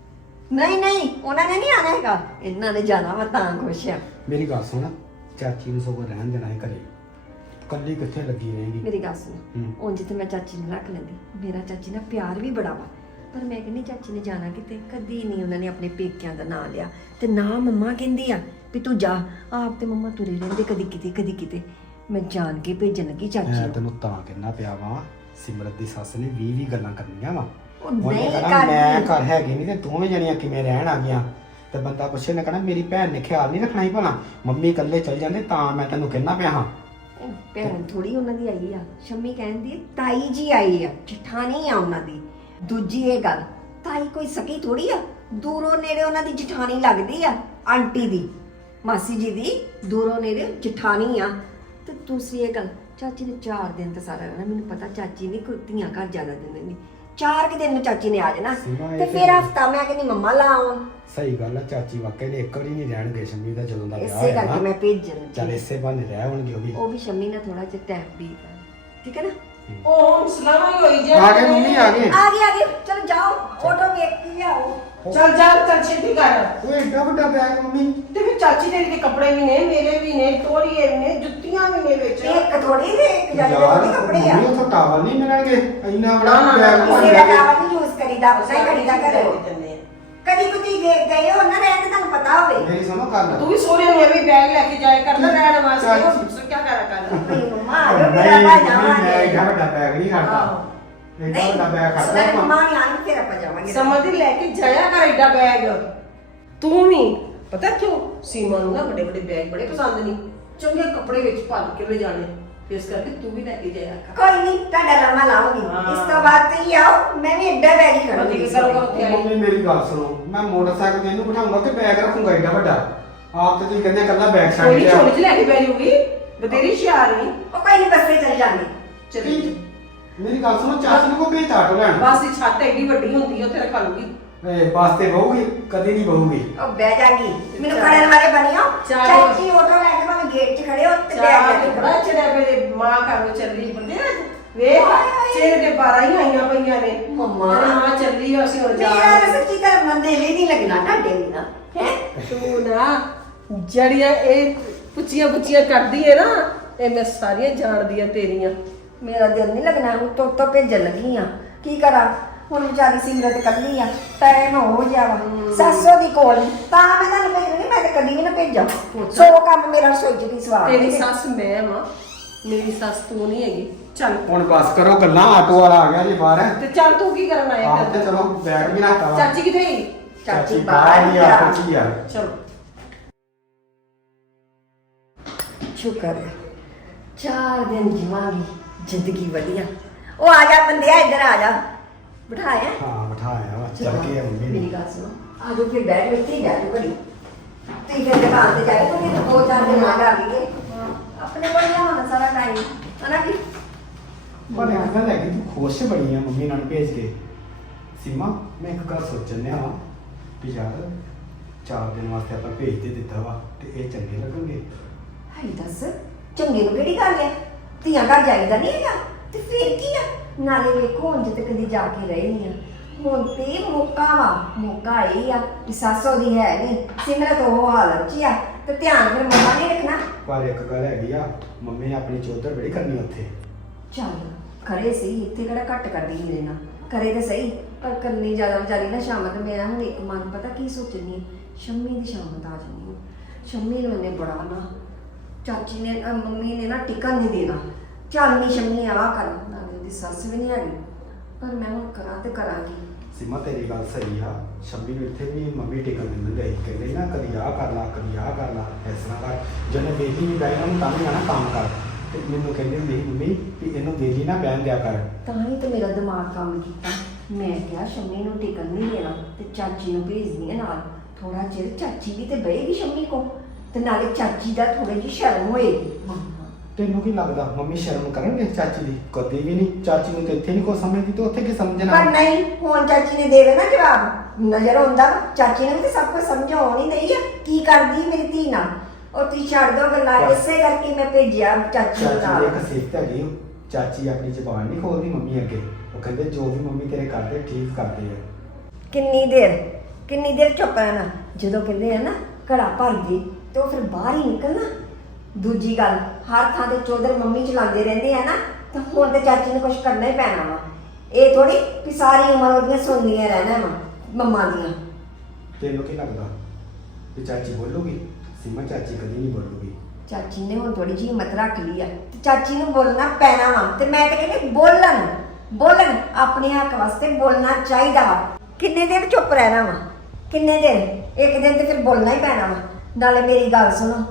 ਨਹੀਂ ਨਹੀਂ, ਉਹਨਾਂ ਨੇ ਨਹੀਂ ਆਣਾ ਹੈਗਾ, ਇਹਨਾਂ ਨੇ ਜਾਣਾ ਵਾ, ਤਾਂ ਖੁਸ਼ ਆ। ਮੇਰੀ ਗੱਲ ਸੁਣ, ਚਾਚੀ ਨੂੰ ਸਗੋਂ ਰਹਿਣ ਦੇਣਾ ਹੈ ਘਰੇ। ਕੱਲੀ ਕਿੱਥੇ ਲੱਗੀ ਰਹੇਗੀ। ਮੇਰੀ ਗੱਲ ਸੁਣ, ਹੂੰ। ਉਂਝ ਤੇ ਮੈਂ ਚਾਚੀ ਨੂੰ ਰੱਖ ਲੈਂਦੀ, ਮੇਰਾ ਚਾਚੀ ਨਾਲ ਪਿਆਰ ਵੀ ਬੜਾ ਵਾ। ਪਰ ਮੈਂ ਕਹਿੰਦੀ ਚਾਚੀ ਨੇ ਜਾਣਾ ਕਿਤੇ, ਕਦੀ ਨਹੀਂ ਉਹਨਾਂ ਨੇ ਆਪਣੇ ਪੇਕਿਆਂ ਦਾ ਨਾਂ ਲਿਆ। ਤੇ ਨਾ ਮੰਮਾ ਕਹਿੰਦੀ ਆ ਵੀ ਤੂੰ ਜਾ, ਆਪ ਤੇ ਮੰਮਾ ਤੁਰੇ ਰਹਿੰਦੇ ਕਦੀ ਕਿਤੇ ਕਦੀ ਕਿਤੇ। ਮੈਂ ਜਾਣ ਕੇ ਭੇਜਣ ਲੱਗੀ ਚਾਚੀ ਮੈਂ ਨੂੰ। ਤੈਨੂੰ ਤਾਂ ਕਹਿਣਾ ਪਿਆ ਵਾ, ਸਿਮਰਤ ਦੀ ਸੱਸ ਨੇ ਵੀਹ ਵੀਹ ਗੱਲਾਂ ਕਰਨੀਆਂ ਵਾ। ਉਹ ਉਹਨੇ ਨਹੀਂ ਕਹਿਣਾ ਕਰਦੀ। ਮੈਂ ਘਰ ਹੈਗੀ ਨਹੀਂ ਤੇ ਦੋਵੇਂ ਜਣੀਆਂ ਕਿਵੇਂ ਰਹਿਣ ਆ ਗਈਆਂ। ਤੇ ਬੰਦਾ ਪੁੱਛੇ ਨੇ ਕਹਿਣਾ ਮੇਰੀ ਭੈਣ ਨੇ ਖਿਆਲ ਨਹੀਂ ਰੱਖਣਾ ਹੀ ਭਲਾ, ਮੰਮੀ ਇਕੱਲੇ ਚੱਲ ਜਾਂਦੇ ਤਾਂ ਮੈਂ ਤੈਨੂੰ ਕਹਿਣਾ ਪਿਆ ਹਾਂ। ਉਹ ਭੈਣ ਥੋੜੀ ਉਹਨਾਂ ਦੀ ਆਈ ਆ, ਸ਼ੰਮੀ ਕਹਿੰਦੀ ਤਾਈ ਜੀ ਆਈ ਆ, ਜਠਾਣੀ ਆ ਉਹਨਾਂ ਦੀ। ਦੂਜੀ ਇਹ ਗੱਲ, ਤਾਈ ਕੋਈ ਸਕੀ ਥੋੜੀ ਆ, ਦੂਰੋਂ ਨੇੜੇ ਉਹਨਾਂ ਦੀ ਜਠਾਣੀ ਲੱਗਦੀ ਆ, ਆਂਟੀ ਦੀ, ਮਾਸੀ ਜੀ ਦੀ ਦੂਰੋਂ ਨੇੜੇ ਜਠਾਣੀ ਆ। ਤੇ ਦੂਸਰੀ ਇਹ ਗੱਲ, ਚਾਚੀ ਨੇ ਚਾਰ ਦਿਨ ਤਾਂ ਸਾਰਾ ਰਹਿਣਾ। ਮੈਨੂੰ ਪਤਾ ਚਾਚੀ ਨਹੀਂ ਕੋਈ ਧੀਆਂ ਘਰ ਜ਼ਿਆਦਾ ਦਿੰਦੇ ਨੇ, ਚਾਰ ਕੁ ਦਿਨ ਨੂੰ ਚਾਚੀ ਨੇ ਆ ਜਾਣਾ ਸੀਮਾ, ਇਹ ਤੇ ਤੇ- ਫਿਰ ਹਫਤਾ ਮੈਂ ਕਹਿੰਦੀ ਮੰਮਾ ਲਾ ਆਉਣ। ਸਹੀ ਗੱਲ ਆ, ਚਾਚੀ ਵਾਕਈ ਨੇ ਇੱਕ ਵਾਰੀ ਨਹੀਂ ਰਹਿਣਗੇ ਸ਼ੰਮੀ ਦਾ ਜਦੋਂ ਦਾ ਵਿਆਹ ਇਸੇ ਹੋਇਆ ਕਰਕੇ ਨਾ। ਮੈਂ ਭੇਜਣ ਚੱਲ ਇਸੇ ਬਹਾਨੇ ਰਹਿ ਹੋਣਗੇ ਉਹ ਵੀ। ਉਹ ਵੀ ਸ਼ੰਮੀ ਨਾਲ ਥੋੜਾ ਜਿਹਾ ਟਾਈਮ ਵੀ, ਠੀਕ ਹੈ ਨਾ। ਉਹ ਹੁਣ ਸਲਾਮਾਂ ਹੀ ਹੋਈ ਜੇ। ਆ ਗਏ ਮੰਮੀ, ਆ ਗਏ। ਆ ਗਏ ਆ ਗਏ, ਚਲੋ ਜਾਓ ਆਟੋ ਵੇਖ ਕੇ ਲਿਆਓ। ਚੱਲ ਚੱਲ ਚੱਲ ਛੇਤੀ ਕਰ। ਉਹ ਏਡਾ ਵੱਡਾ ਬੈਗ ਮੰਮੀ। ਤੇ ਫਿਰ ਚਾਚੀ ਤੇਰੀ ਦੇ ਕੱਪੜੇ ਵੀ ਨੇ, ਮੇਰੇ ਵੀ ਨੇ, ਤੋਲੀਏ ਵੀ ਨੇ, ਜੁੱਤੀਆਂ ਵੀ ਨੇ ਵਿੱਚ। ਇੱਕ ਥੋੜੀ ਦੇ ਇੱਕ ਜਾਨੇ ਯਾਰ ਦੇ ਕੱਪੜੇ ਆ। ਮੰਮੀ ਉੱਥੋਂ ਟਾਵਲ ਨਹੀਂ ਮਿਲਣਗੇ ਇੰਨਾ ਨਾ, ਬੜਾ ਨਾ, ਬੈਗ ਨਾ, ਭਰ ਕਿਸੇ ਲੈ ਦਾ ਕੇ। ਨਾਮ ਨਹੀਂ ਯੂਜ਼ ਕਰੀਦਾ, ਸਹੀ ਖਰੀਦਾ ਕਰੋ। ਕਦੀ ਕੁਦੀ ਗਏ ਗਏ ਹੋ ਨਾ, ਰਹਿਣ ਤੇ ਤੁਹਾਨੂੰ ਪਤਾ ਹੋਵੇ। ਮੇਰੀ ਸੁਣੋ ਗੱਲ। ਤੂੰ ਵੀ ਸੋਹਰੇ ਨੂੰ ਇਹ ਵੀ ਬੈਗ ਲੈ ਕੇ ਜਾਇਆ ਕਰਦਾ ਰਹਿਣ ਵਾਸਤੇ। ਚੱਲ। ਉਹ ਕੀ ਕਰਾ ਕਰ। ਨਹੀਂ ਮੰਮਾ ਆ ਜਾਓ, ਨਹੀਂ ਮੇਰਾ ਭਾਈ ਮੰਮੀ, ਮੈਂ ਜਾਵਾਂਗੇ। ਏਡਾ ਵੱਡਾ ਬੈਗ ਨਹੀਂ ਖੜਦਾ। ਆਹੋ। ਐਡਾ ਵੱਡਾ ਬੈਗ ਖੜਦਾ ਸਵੇਰੇ ਆਪਾਂ। ਮਾਂ ਨੇ ਆਣ ਫਿਰ ਆਪਾਂ ਜਾਵਾਂਗੇ ਸਮਝਦੀ ਲੈ ਕੇ ਜਾਇਆ ਕਰ ਐਡਾ ਬੈਗ। ਤੂੰ ਵੀ ਪਤਾ ਕਿਉਂ ਸੀਮਾ ਨੂੰ ਨਾ ਵੱਡੇ ਵੱਡੇ ਬੈਗ ਬੜੇ ਪਸੰਦ ਨਹੀਂ, ਚੰਗੇ ਕੱਪੜੇ ਵਿੱਚ ਭਰ ਕੇ ਲੈ ਜਾਣੇ, ਇਸ ਕਰਕੇ ਤੂੰ ਵੀ ਲੈ ਕੇ ਜਾਇਆ ਕਰ। ਕੋਈ ਨਹੀਂ ਤੁਹਾਡਾ ਲੰਮਾ ਲਾਉਂਗੀ ਹਾਂ। ਇਸ ਤੋਂ ਬਾਅਦ ਤੁਸੀਂ ਆਓ ਮੈਂ ਵੀ ਐਡਾ ਬੈਗ ਹੀ ਖੜੂੰਗੀ ਵਧੀਆ ਕਰੂੰਗਾ ਉੱਥੇ ਆਈ। ਮੰਮੀ ਮੇਰੀ ਗੱਲ ਸੁਣੋ, ਮੈਂ ਮੋਟਰਸਾਈਕਲ ਤੇ ਇਹਨੂੰ ਬਿਠਾਉਂਗਾ ਕਿ ਬੈਗ ਰੱਖੂੰਗਾ ਏਡਾ ਵੱਡਾ। ਆਪ ਤੇ ਤੁਸੀਂ ਕਹਿੰਦੇ ਕੱਲਾ ਬੈਗ ਛੱਡ ਕੋਈ ਲਿਆ। ਝੋਲੀ ਚ ਲੈ ਕੇ ਬੈ ਜਾਊਗੀ, ਬਤੇਰੀ ਹੁਸ਼ਿਆਰ ਨਹੀਂ। ਉਹ ਕੋਈ ਨਹੀਂ ਬੱਸੇ ਚੱਲ ਜਾਂਗੇ। ਚਲੀ ਮੇਰੀ ਗੱਲ ਸੁਣੋ, ਚਾਚੀ ਨੂੰ ਕੋ ਭੇਜ ਆਟੋ ਲੈਣ। ਬਸ ਦੀ ਛੱਤ ਐਡੀ ਵੱਡੀ ਹੁੰਦੀ ਹੈ, ਉੱਥੇ ਰਖਾ ਲੂਗੀ। ਇਹ ਬੱਸ ਤੇ ਬਹੂਗੀ, ਕਦੀ ਨਹੀਂ ਬਹੂਗੀ। ਉਹ ਬਹਿ ਜਾਗੀ ਮੈਨੂੰ ਖੜਨ ਵਾਲੇ ਬਣਿਓ। ਚਾਰ- ਚਾਚੀ ਆਟੋ ਲੈ ਕੇ ਭਾਵੇਂ ਗੇਟ 'ਚ ਖੜੇ ਹੋ ਤੇ ਬੈਗ ਚਾਹ ਲੈ ਤੇ ਕੇ ਬੜਾ ਚੜਿਆ ਪਏ ਜੇ ਮਾਂ ਘਰ ਨੂੰ ਚੱਲੀ ਬੰਦੇ ਵੇਖ ਚਿਹਰੇ ਤੇ ਬਾਰਾਂ ਹੀ ਆਈਆਂ ਪਈਆਂ ਨੇ। ਮੰਮਾ। ਅਰੇ ਮਾਂ ਚੱਲੀ ਆ, ਅਸੀਂ ਹੁਣ ਜਾ ਮੇਰਾ ਤਾਂ ਸੱਚੀ ਤਰ੍ਹਾਂ ਮਨ ਦੇ ਲਈ ਨਹੀਂ ਲੱਗਣਾ ਤੁਹਾਡੇ ਵੀ ਨਾ ਹੈ। ਤੂੰ ਨਾ ਜਿਹੜੀਆਂ ਇਹ ਪੁੱਚੀਆਂ ਪੁੱਚੀਆਂ ਕਰਦੀ ਹੈ ਨਾ, ਇਹ ਮੈਂ ਸਾਰੀਆਂ ਜਾਣਦੀ ਆ ਤੇਰੀਆਂ। ਮੇਰਾ ਦਿਲ ਨਹੀਂ ਲੱਗਣਾ, ਉਹ ਤੋਂ ਤੋਂ ਭੇਜਣ ਲੱਗੀ ਆ। ਕੀ ਕਰਾਂ ਹੁਣ ਵਿਚਾਰੀ ਸਿਮਰਤ ਕੱਲੀ ਆ, ਟਾਈਮ ਹੋ ਜਾਵਾ ਸੱਸੋ ਦੀ ਕੋਲ ਤਾਂ ਮੈਂ ਤੁਹਾਨੂੰ ਭੇਜਣੀ, ਮੈਂ ਤਾਂ ਕਦੀ ਵੀ ਨਾ ਭੇਜਾਂ। ਸੋ ਕੰਮ ਮੇਰਾ ਰਸੋਈ 'ਚ ਦੀ ਸਵਾਲ ਤੇਰੀ ਸੱਸ ਮੈਂ ਵਾਂ, ਮੇਰੀ ਸੱਸ ਤੂੰ ਨਹੀਂ ਹੈਗੀ। ਚੱਲ ਹੁਣ ਬੱਸ ਕਰੋ ਗੱਲਾਂ, ਆਟੋ ਵਾਲਾ ਆ ਗਿਆ ਜੀ ਬਾਹਰ। ਤੇ ਚੱਲ ਤੂੰ ਕੀ ਕਰਨ ਆਇਆ ਆਪ ਤੇ ਫਿਰ? ਚਲੋ ਬੈਗ ਵੀ ਰੱਖਤਾ ਵਾ। ਚਾਚੀ ਕਿੱਥੇ ਗਈ? ਚਾਚੀ ਬਾਹਰ ਹੀ ਬਾਹਰ ਆਟੋ ਆ। 'ਚ ਹੀ ਆ। ਚਲੋ ਸ਼ੁਕਰ ਹੈ ਚਾਰ ਦਿਨ ਜੀਵਾਂਗੀ ਜ਼ਿੰਦਗੀ ਵਧੀਆ। ਉਹ ਆ ਜਾ ਬੰਦਿਆ ਇੱਧਰ ਆ ਜਾ, ਬਿਠਾਇਆ ਹਾਂ ਬਿਠਾਇਆ ਵਾ, ਚੱਲ ਕੇ ਆ ਮੰਮੀ ਮੇਰੀ ਨੇ। ਗੱਲ ਸੁਣੋ, ਆ ਜੋ ਫਿਰ ਬੈਠ ਬੈਠੀ ਜਾ ਤੂੰ ਘੜੀ ਤੇ ਫਿਰ ਦੁਕਾਨ ਤੇ ਜਾਏ ਤੂੰ ਤਾਂ ਦੋ ਚਾਰ ਦਿਨ ਆ ਜਾ ਲਈਏ ਆਪਣੇ ਕੋਲ ਨਾ ਹੋਣਾ ਸਾਰਾ ਟਾਈਮ ਹਨਾ ਕਿ ਪਰ ਇਹ ਗੱਲ ਹੈ ਕਿ ਤੂੰ ਖੁਸ਼ ਬੜੀ ਆ ਮੰਮੀ ਨਾਲ ਭੇਜ ਕੇ। ਸੀਮਾ ਮੈਂ ਇੱਕ ਗੱਲ ਸੋਚਣ ਡਿਆ ਵਾਂ ਵੀ ਯਾਰ ਚਾਰ ਦਿਨ ਵਾਸਤੇ ਆਪਾਂ ਭੇਜ ਤੇ ਦਿੱਤਾ ਵਾ ਤੇ ਇਹ ਚੰਗੇ ਲੱਗਣਗੇ। ਹਾਈ ਦੱਸ ਚੰਗੇ ਨੂੰ ਕਿਹੜੀ ਗੱਲ ਹੈ, ਧੀਆਂ ਘਰ ਜਾਈਦਾ ਨਹੀਂ ਹੈਗਾ ਤੇ ਫਿਰ ਕੀ ਆ। ਨਾਲੇ ਵੇਖੋ ਹੁਣ ਜਿੱਤੇ ਕਦੀ ਜਾ ਕੇ ਰਹੇ ਨਹੀਂ ਆ, ਹੁਣ ਤੇ ਮੌਕਾ ਵਾ, ਮੌਕਾ ਇਹ ਆ ਕਿ ਸੱਸੋ ਦੀ ਹੈ ਨਹੀਂ ਸਿਮਰਤ ਉਹ ਹਾਲਤ 'ਚ ਆ ਤੇ ਧਿਆਨ ਫਿਰ ਮੰਮਾ ਨੇ ਰੱਖਣਾ। ਪਰ ਇੱਕ ਗੱਲ ਹੈਗੀ ਆ, ਮੰਮੀ ਨੇ ਆਪਣੀ ਚੌਧਰ ਬੜੀ ਕਰਨੀ ਉੱਥੇ। ਚੱਲ ਕਰੇ ਸਹੀ, ਇੱਥੇ ਕਿਹੜਾ ਘੱਟ ਕਰਦੀ ਮੇਰੇ ਨਾਲ, ਕਰੇ ਤੇ ਸਹੀ ਪਰ ਕਰਨੀ ਜ਼ਿਆਦਾ ਵਿਚਾਰੀ ਨਾ ਸ਼ਾਮਤ। ਮੇਰਾ ਹੁਣ ਇੱਕ ਮਨ ਪਤਾ ਕੀ ਸੋਚਣੀ, ਸ਼ੰਮੀ ਦੀ ਸ਼ਾਮਤ ਆ ਜਾਣੀ। ਸ਼ੰਮੀ ਨੂੰ ਇਹਨੇ ਬੜਾ ਨਾ ਚਾਚੀ ਨੇ ਅਹ ਮੰਮੀ ਨੇ ਨਾ ਟਿਕਣ ਨਹੀਂ ਦੇਣਾ। ਚੱਲ ਨਹੀਂ ਸ਼ੰਮੀ ਆ ਕਰ, ਨਾਲੇ ਉਹਦੀ ਸੱਸ ਵੀ ਨਹੀਂ ਹੈਗੀ, ਪਰ ਮੈਂ ਹੁਣ ਕਰਾਂ ਤੇ ਕਰਾਂਗੀ। ਸੀਮਾ ਤੇਰੀ ਗੱਲ ਸਹੀ ਆ, ਸ਼ੰਮੀ ਨੂੰ ਇੱਥੇ ਵੀ ਮੰਮੀ ਟਿਕਣ ਦਿੰਦੇ ਲਈ ਕਹਿੰਦੇ ਨਾ ਕਦੀ ਆਹ ਕਰ ਲਾ ਕਦੀ ਆਹ ਕਰ ਲਾ ਇਸ ਤਰ੍ਹਾਂ ਕਰ। ਜਿਹਨੇ ਵੇਲੀ ਵੀ ਬੈਠ ਉਹਨੂੰ ਤਾਂ ਵੀ ਆਣਾ ਕੰਮ ਕਰ, ਤੇ ਮੈਨੂੰ ਕਹਿੰਦੇ ਹੁੰਦੇ ਸੀ ਮੰਮੀ ਵੀ ਇਹਨੂੰ ਵੇਲੀ ਨਾ ਬਹਿਣ ਦਿਆ ਕਰ। ਤਾਂ ਹੀ ਤੇ ਮੇਰਾ ਦਿਮਾਗ ਕੰਮ ਕੀਤਾ। ਮੈਂ ਕਿਹਾ ਸ਼ੰਮੀ ਨੂੰ ਟਿਕਣ ਨਹੀਂ ਦੇਣਾ ਤੇ ਚਾਚੀ ਨੂੰ ਭੇਜਦੀ ਆ ਨਾਲ। ਥੋੜਾ ਚਿਰ ਚਾਚੀ ਵੀ ਤੇ ਬਹੇਗੀ ਸ਼ੰਮੀ ਕੋ ਤੇ ਨਾਲੇ ਚਾਚੀ ਦਾ ਥੋੜੀ ਜਿਹੀ ਸ਼ਰਮ ਹੋਏਗੀ। ਤੈਨੂੰ ਕੀ ਲੱਗਦਾ ਮੰਮੀ ਸ਼ਰਮ ਕਰਨਗੇ ਚਾਚੀ ਦੀ? ਕਦੀ ਵੀ ਨਹੀਂ। ਚਾਚੀ ਨੂੰ ਤੇ ਇੱਥੇ ਨਹੀਂ ਕੋਈ ਸਮਝਦੀ ਤੇ ਉੱਥੇ ਕੀ ਸਮਝਣਾ। ਪਰ ਨਹੀਂ ਹੁਣ ਚਾਚੀ ਨੇ ਦੇਵੇ ਨਾ ਜਵਾਬ, ਨਜ਼ਰ ਆਉਂਦਾ ਵਾ, ਚਾਚੀ ਨੇ ਵੀ ਤੇ ਸਭ ਕੁਝ ਸਮਝਾਉਣ ਹੀ ਨਹੀਂ ਆ ਕੀ ਕਰਦੀ ਮੇਰੀ ਧੀ ਨਾਲ। ਉਹ ਤੀ ਛੱਡ ਦੋ ਗੱਲਾਂ, ਬਸ। ਇਸੇ ਕਰਕੇ ਮੈਂ ਭੇਜਿਆ ਚਾਚੀ ਨੂੰ ਚਾਚੀ ਨਾਲ। ਦੀ ਇੱਕ ਸਿੱਖਤ ਹੈਗੀ, ਉਹ ਚਾਚੀ ਆਪਣੀ ਜ਼ਬਾਨ ਨਹੀਂ ਖੋਲਦੀ ਮੰਮੀ ਅੱਗੇ। ਉਹ ਕਹਿੰਦੇ ਜੋ ਵੀ ਮੰਮੀ ਤੇਰੇ ਕਰਦੇ ਠੀਕ ਕਰਦੇ ਆ। ਕਿੰਨੀ ਦੇਰ ਕਿੰਨੀ ਦੇਰ ਚੁੱਪ ਰਹਿਣਾ, ਜਦੋਂ ਕਹਿੰਦੇ ਆ ਨਾ ਘੜਾ ਭਰ ਗਈ ਤੇ ਉਹ ਫਿਰ ਬਾਹਰ ਹੀ ਨਿਕਲਣਾ। ਦੂਜੀ ਗੱਲ, ਹਰ ਥਾਂ ਤੇ ਚੌਧਰ ਮੰਮੀ ਚਲਾਉਂਦੇ ਰਹਿੰਦੇ ਆ ਨਾ, ਤਾਂ ਹੁਣ ਤੇ ਚਾਚੀ ਨੂੰ ਕੁਝ ਕਰਨਾ ਹੀ ਪੈਣਾ ਵਾ। ਇਹ ਥੋੜੀ ਵੀ ਸਾਰੀ ਉਮਰ ਉਹਦੀਆਂ ਸੁਣਨੀਆਂ ਰਹਿਣਾ ਵਾ ਮੰਮਾ ਦੀਆਂ। ਤੈਨੂੰ ਕੀ ਲੱਗਦਾ ਵੀ ਚਾਚੀ ਬੋਲੂਗੀ? ਸੀਮਾ ਚਾਚੀ ਕਦੀ ਨਹੀਂ ਬੋਲੂਗੀ। ਚਾਚੀ ਨੇ ਹੁਣ ਥੋੜੀ ਜਿਹੀ ਹਿੰਮਤ ਰੱਖ ਲਈ ਆ ਤੇ ਚਾਚੀ ਨੂੰ ਬੋਲਣਾ ਪੈਣਾ ਵਾ। ਤੇ ਮੈਂ ਤੇ ਕਹਿੰਦੀ ਬੋਲਣ ਬੋਲਣ ਆਪਣੇ ਹੱਕ ਵਾਸਤੇ ਬੋਲਣਾ ਚਾਹੀਦਾ ਵਾ। ਕਿੰਨੇ ਦਿਨ ਚੁੱਪ ਰਹਿਣਾ ਵਾ, ਕਿੰਨੇ ਦਿਨ? ਇੱਕ ਦਿਨ ਤੇ ਫਿਰ ਬੋਲਣਾ ਹੀ ਪੈਣਾ ਵਾ। ਨਾਲੇ ਮੇਰੀ ਗੱਲ ਸੁਣੋ,